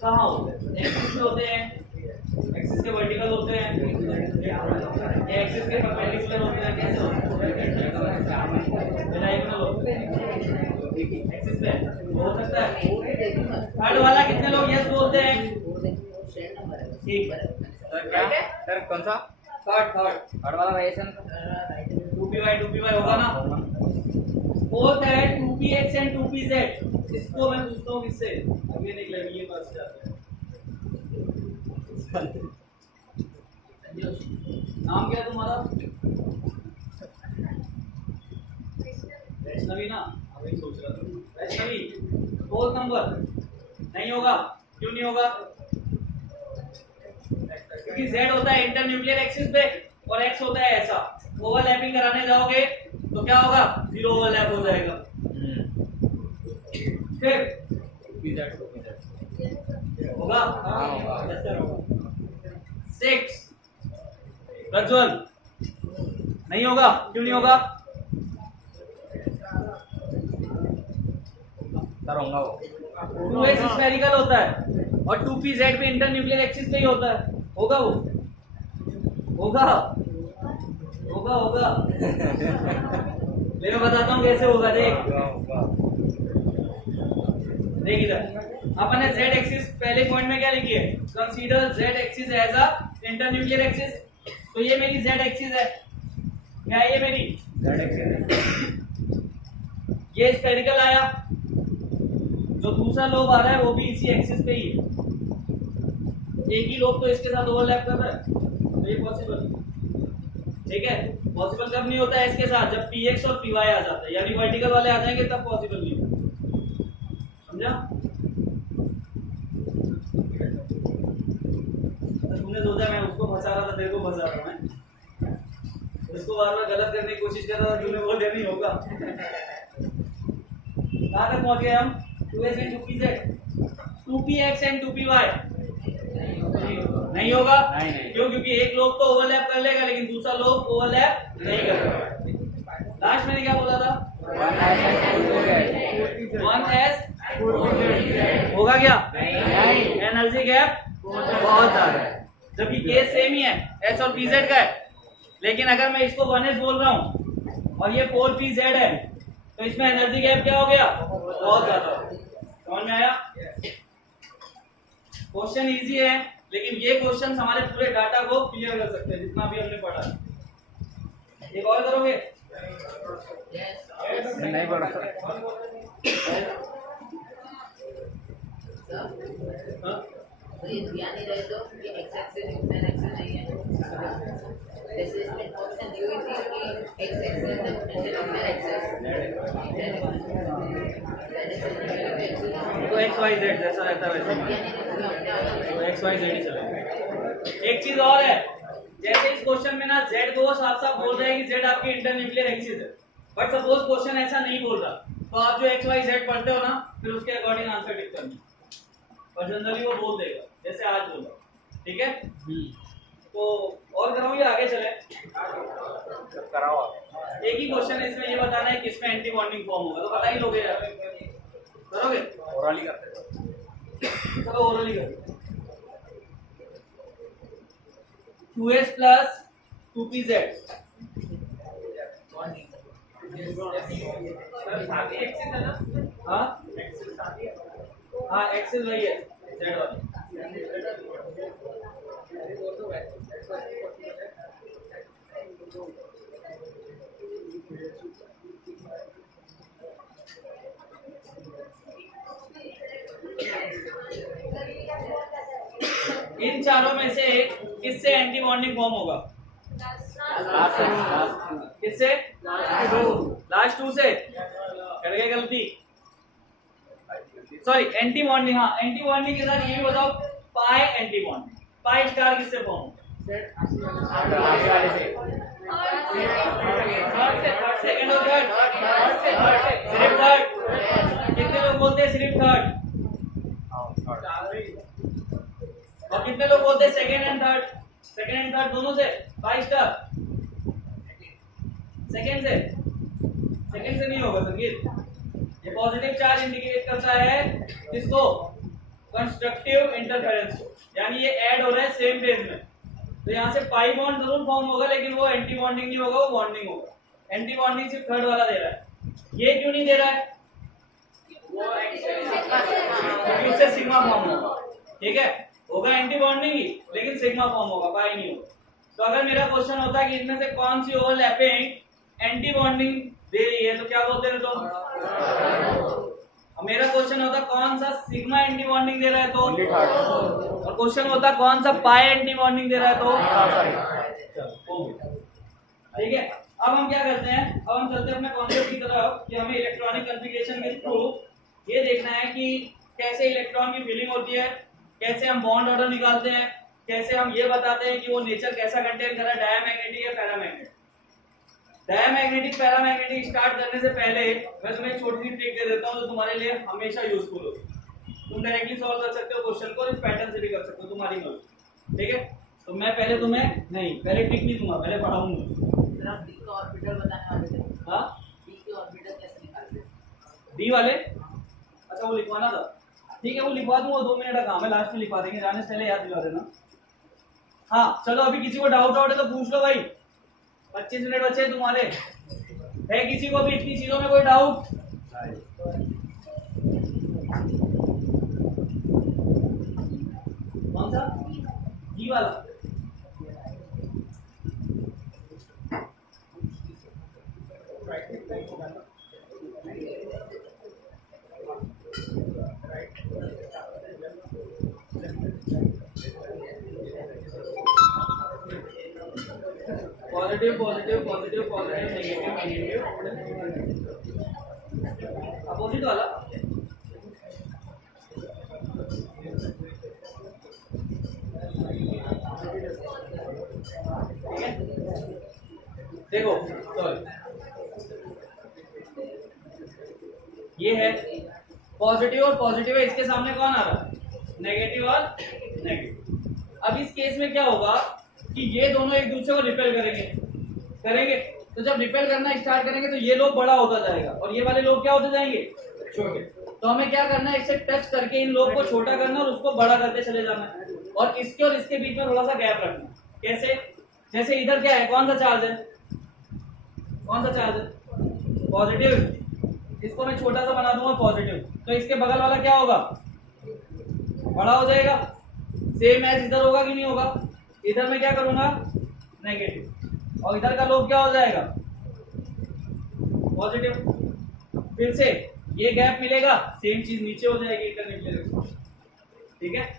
कहाँ होते हैं? एक्सिस पे होते हैं, एक्सिस के वर्टिकल होते हैं, एक्सिस के परपेंडिकुलर होते हैं। कैसे होते हैं? डायगोनल होते हैं। एक्सिस पे हो सकता है। थर्ड वाला कितने लोग यस बोलते हैं? ठीक है सर क्या सर कौन सा थर्ड वाला वेरिएशन 2py होगा ना। फोर्थ है 2px एंड 2pz। इसको मैं पूछता हूँ किससे? अभी नहीं लगी ये पास जाता है। नाम क्या है तुम्हारा? वैष्णवी ना? अभी सोच रहा था वैष्णवी। फोर्थ नंबर नहीं होगा। क्यों नहीं होगा? क्योंकि Z होता है इंटर न्यूक्लियर एक्सिस पे और X होता है ऐसा। ओवरलैपिंग कराने जाओगे तो क्या होगा? जीरो ओवरलैप हो जाएगा। फिर होगा? सिक्स प्रज्वल नहीं होगा। क्यों नहीं होगा? सर होगा वो 2x स्फेरिकल होता है और 2pz पे इंटर न्यूक्लियर एक्सिस पे ही होता है। होगा वो? होगा ले मैं बताता हूँ कैसे होगा। देख इधर अपन ने z एक्सिस पहले पॉइंट में क्या लिखी है? Consider z axis as a inter nuclear axis. तो ये मेरी z एक्सिस है। क्या है ये मेरी? ये स्फेरिकल आया। जो दूसरा लोब आ रहा है वो भी इसी एक्सिस पे ही है। एक ही लोब तो इसके साथ ओवरलैप कर रहा है, तो ये पॉसिबल। ठीक है, पॉसिबल कब नहीं होता है इसके साथ? जब px और py आ जाता है, यानी वर्टिकल वाले आ जाएंगे तब पॉसिबल नहीं होता। समझा? तुमने सोचा मैं उसको फंसा रहा था, तेरे को फंसा रहा मैं। उसको बार बार गलत करने की कोशिश कर रहा था, तूने बोल दिया नहीं होगा। कहाँ तक पहुंच गए हम? 2s and 2pz, 2px and 2py नहीं होगा। नहीं। क्यों? क्योंकि एक लोब तो ओवरलैप कर लेगा लेकिन दूसरा लोब ओवरलैप नहीं करेगा। लास्ट मैंने क्या बोला था? 1s होगा क्या? नहीं। एनर्जी गैप बहुत ज्यादा है, जबकि केस सेम ही है, s और pz का है। लेकिन अगर मैं इसको 1s बोल रहा हूँ और ये 4pz है तो इसमें एनर्जी गैप क्या हो गया? बहुत ज्यादा। समझ में आया? क्वेश्चन इजी है लेकिन ये क्वेश्चन हमारे पूरे डाटा को क्लियर कर सकते हैं जितना भी हमने पढ़ा। एक और करोगे? नहीं पढ़ा हाँ? तो ये ध्यान नहीं रहे तो ये x एक्सिस ह्यूमन एक्सिस नहीं है। जैसे इसमें क्वेश्चन दी हुई थी कि x एक्सिस है ह्यूमन एक्सिस तो XYZ जैसा रहता है वैसे तो XYZ ही चलेगा। एक चीज और है, जैसे इस क्वेश्चन में ना Z को साफ साफ बोल रहा है कि Z आपकी इंटर न्यूक्लियर एक्सिस है, बट सपोज क्वेश्चन ऐसा नहीं बोल रहा तो आप जो XYZ पढ़ते हो ना फिर उसके अकॉर्डिंग आंसर टिक करना और जनरली वो बोल देगा जैसे आज बोला। ठीक है, तो और कराऊं या आगे चले? कराओ। एक ही क्वेश्चन है इसमें, ये बताना है किसमें एंटी बॉन्डिंग फॉर्म होगा, तो बता ही लोगे यार। करोगे? ओरली करते हैं। चलो ओरली कर। 2s plus 2pz हाँ एक्सिस वही है z वाली। इन चारों में से किससे एंटी बॉन्डिंग फॉर्म होगा? किससे? लास्ट टू से। कर गए गलती, सॉरी एंटी बॉन्डिंग। हाँ एंटी बॉन्डिंग के साथ ये भी बताओ पाई एंटी बॉन्डिंग, पाई स्टार किससे फॉर्म होगा? सेकंड और थर्ड? सिर्फ थर्ड। कितने लोग बोलते हैं सिर्फ थर्ड? और कितने लोग बोलते हैं second and third? Second and third दोनों से पाई स्टार। सेकंड से नहीं होगा संगीत। ये पॉजिटिव चार्ज इंडिकेट करता है किसको? कंस्ट्रक्टिव इंटरफेरेंस को, यानी ये ऐड हो रहा है सेम फेज में। तो यहाँ से पाई बॉन्ड जरूर फॉर्म होगा, लेकिन वो एंटी बॉन्डिंग नहीं होगा, वो बॉन्डिंग होगा। एंटी बॉन्डिंग सिर्फ थर्ड वाला दे रहा है। ये क्यों नहीं दे रहा है? क्योंकि उससे सिग्मा फॉर्म होगा। ठीक है, होगा एंटी बॉन्डिंग ही, लेकिन सिग्मा फॉर्म होगा, पाई नहीं होगा। तो अगर मेरा क्वेश्चन होता है कि इनमें से कौन सी ओवरलैपिंग एंटी बॉन्डिंग दे रही है, तो क्या बोलते हैं? तो मेरा क्वेश्चन होता कौन सा सिग्मा एंटी बॉन्डिंग दे रहा है, तो और क्वेश्चन होता कौन सा पाई एंटी बॉन्डिंग दे रहा है, तो ठीक है। अब हम क्या करते हैं, अब हम चलते हैं अपने कॉन्सेप्ट की तरफ कि हमें इलेक्ट्रॉनिक कॉन्फ़िगरेशन के थ्रू ये देखना है कि कैसे इलेक्ट्रॉन की फीलिंग होती है, कैसे हम बॉन्ड ऑर्डर निकालते हैं, कैसे हम ये बताते हैं कि वो नेचर कैसा कंटेन कर रहा है, डायमैग्नेटिक या पैरामैग्नेटिक। डायमैग्नेटिक पैरामैग्नेटिक स्टार्ट करने से पहले मैं तुम्हें एक छोटी सी ट्रिक दे देता हूँ जो तुम्हारे लिए हमेशा यूजफुल होगी। तुम डायरेक्टली सॉल्व कर सकते हो क्वेश्चन को, इस पैटर्न से भी कर सकते हो, तुम्हारी मर्जी। ठीक है, तो मैं पहले तुम्हें नहीं, पहले ट्रिक नहीं दूंगा, पहले पढ़ाऊंगा। डी का ऑर्बिटल बताने वाले थे। हाँ, डी के ऑर्बिटल कैसे निकालते? डी वाले? अच्छा वो लिखवाना था, ठीक है वो लिखवा दूंगा, 2 मिनट का काम है, लास्ट में लिखवा देंगे, जाने से पहले याद दिला देना। हाँ चलो, अभी किसी को डाउट है तो पूछ लो भाई, 25 मिनट बचे तुम्हारे। है किसी को भी इतनी चीजों में कोई डाउट? कौन सा? जी वाला? Positive positive positive positive negative negative, opposite वाला। ठीक है, देखो ये है पॉजिटिव और पॉजिटिव है, इसके सामने कौन आ रहा है? नेगेटिव और नेगेटिव। अब इस केस में क्या होगा कि ये दोनों एक दूसरे को रिपेल करेंगे। तो जब रिपेल करना स्टार्ट करेंगे तो ये लोग बड़ा होता जाएगा और ये वाले लोग क्या होते जाएंगे? छोटे। तो हमें क्या करना है, इससे टच करके इन लोग को छोटा करना और उसको बड़ा करते चले जाना है, और इसके बीच में थोड़ा सा गैप रखना। कैसे? जैसे इधर क्या है, कौन सा चार्ज है? पॉजिटिव। इसको मैं छोटा सा बना दूंगा पॉजिटिव, तो इसके बगल वाला क्या होगा? बड़ा हो जाएगा। सेम एज इधर होगा कि नहीं होगा? इधर मैं क्या करूंगा? नेगेटिव, और इधर का लोग क्या हो जाएगा? पॉजिटिव। फिर से ये गैप मिलेगा, सेम चीज नीचे हो जाएगी, इंटरनेट। ठीक है,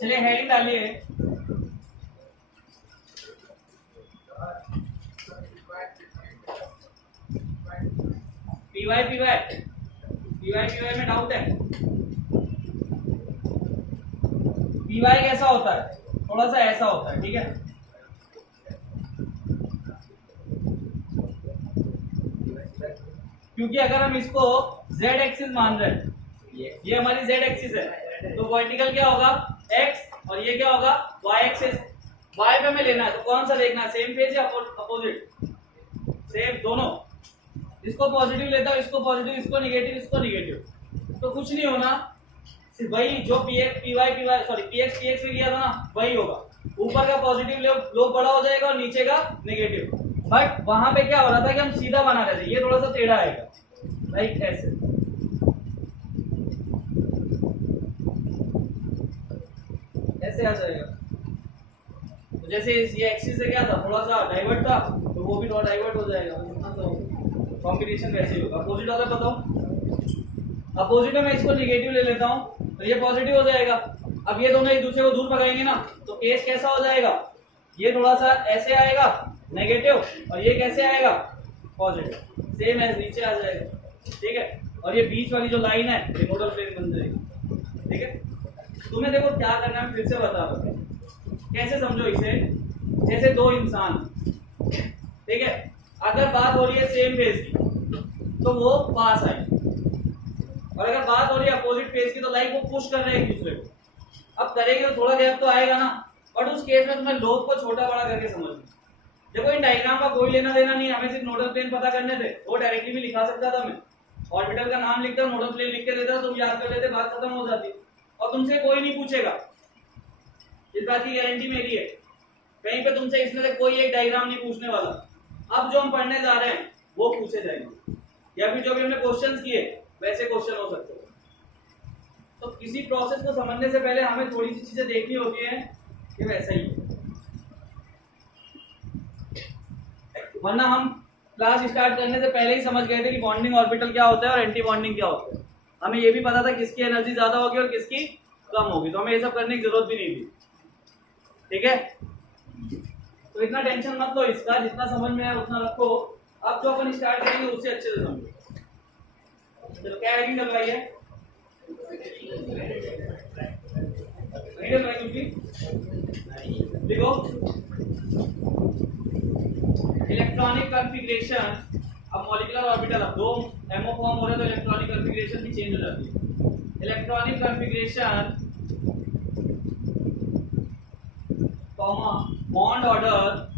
चलिए हेडिंग डालिए। पीवाई में डाउट है? पीवाई कैसा होता है? थोड़ा सा ऐसा होता है, ठीक है। क्योंकि अगर हम इसको z एक्सिस मान रहे हैं, ये हमारी z एक्सिस है, तो वर्टिकल क्या होगा? x, और ये क्या होगा? y axis. y पे हमें लेना है, तो कौन सा देखना है? सेम फेज या अपोजिट? सेम, दोनों। इसको पॉजिटिव लेता हूं, इसको पॉजिटिव, इसको निगेटिव, इसको निगेटिव, तो कुछ नहीं होना, सिर्फ वही जो px में किया था ना, वही होगा। ऊपर का पॉजिटिव लोग बड़ा हो जाएगा और नीचे का नेगेटिव। बट वहां पे क्या हो रहा था कि हम सीधा बना रहे थे, ये थोड़ा सा टेढ़ा आएगा, लाइक ऐसे। ऐसे ऐसे आ जाएगा। तो जैसे ये एक्सिस से क्या था, थोड़ा सा डाइवर्ट था, तो वो भी थोड़ा डाइवर्ट हो जाएगा। कॉम्बिनेशन वैसे ही होगा। अपोजिट होता है बताओ, अपोजिट में मैं इसको निगेटिव ले लेता हूँ तो ये पॉजिटिव हो जाएगा। अब ये दोनों एक दूसरे को दूर भगाएंगे ना, तो केस कैसा हो जाएगा, ये थोड़ा सा ऐसे आएगा नेगेटिव और ये कैसे आएगा पॉजिटिव, सेम एज नीचे आ जाएगा। ठीक है, और ये बीच वाली जो लाइन है ये नोडल प्लेन बन जाएगी। ठीक है, तुम्हें देखो क्या करना है, फिर से बता रहा हूं कैसे समझो इसे। जैसे दो इंसान, ठीक है, अगर बात हो रही है सेम फेस की तो वो पास आए, और अगर बात हो रही है अपोजिट फेस की तो लाइक वो पुश कर रहे हैं एक दूसरे को। अब करेंगे तो थोड़ा गैप तो आएगा ना, बट उस केस में तुम्हें लोब को छोटा बड़ा करके समझना। देखो इन डायग्राम का कोई लेना देना नहीं, हमें सिर्फ नोडल प्लेन पता करने थे। वो डायरेक्टली भी लिखा सकता था मैं, ऑर्बिटल का नाम लिखता, नोडल प्लेन लिख के देता, तुम याद कर लेते, बात खत्म हो जाती और तुमसे कोई नहीं पूछेगा। इस बात की गारंटी मेरी है, कहीं पे तुमसे इसमें से कोई एक डायग्राम नहीं पूछने वाला। अब जो हम पढ़ने जा रहे हैं वो पूछे जाएंगे, या फिर जो भी हमने क्वेश्चंस किए वैसे क्वेश्चन हो सकते हैं। तो किसी प्रोसेस को समझने से पहले हमें थोड़ी सी चीजें देखनी होती है कि वैसा ही, वरना हम क्लास स्टार्ट करने से पहले ही समझ गए थे कि बॉन्डिंग ऑर्बिटल क्या होता है और एंटी बॉन्डिंग क्या होता है। हमें ये भी पता था किसकी एनर्जी ज्यादा होगी और किसकी कम होगी, तो हमें ये सब करने की जरूरत भी नहीं थी। ठीक है, तो इतना टेंशन मत लो इसका, जितना समझ में आया उतना रखो। अब जो अपन स्टार्ट करेंगे उससे अच्छे से समझो। चलो क्या हेडिंग डलवाई है, देखो इलेक्ट्रॉनिक कॉन्फ़िगरेशन। अब मॉलिक्यूलर ऑर्बिटल, अब दो एमओ फॉर्म हो रहे तो इलेक्ट्रॉनिक कॉन्फ़िगरेशन भी चेंज हो जाती है। Electronic configuration comma bond order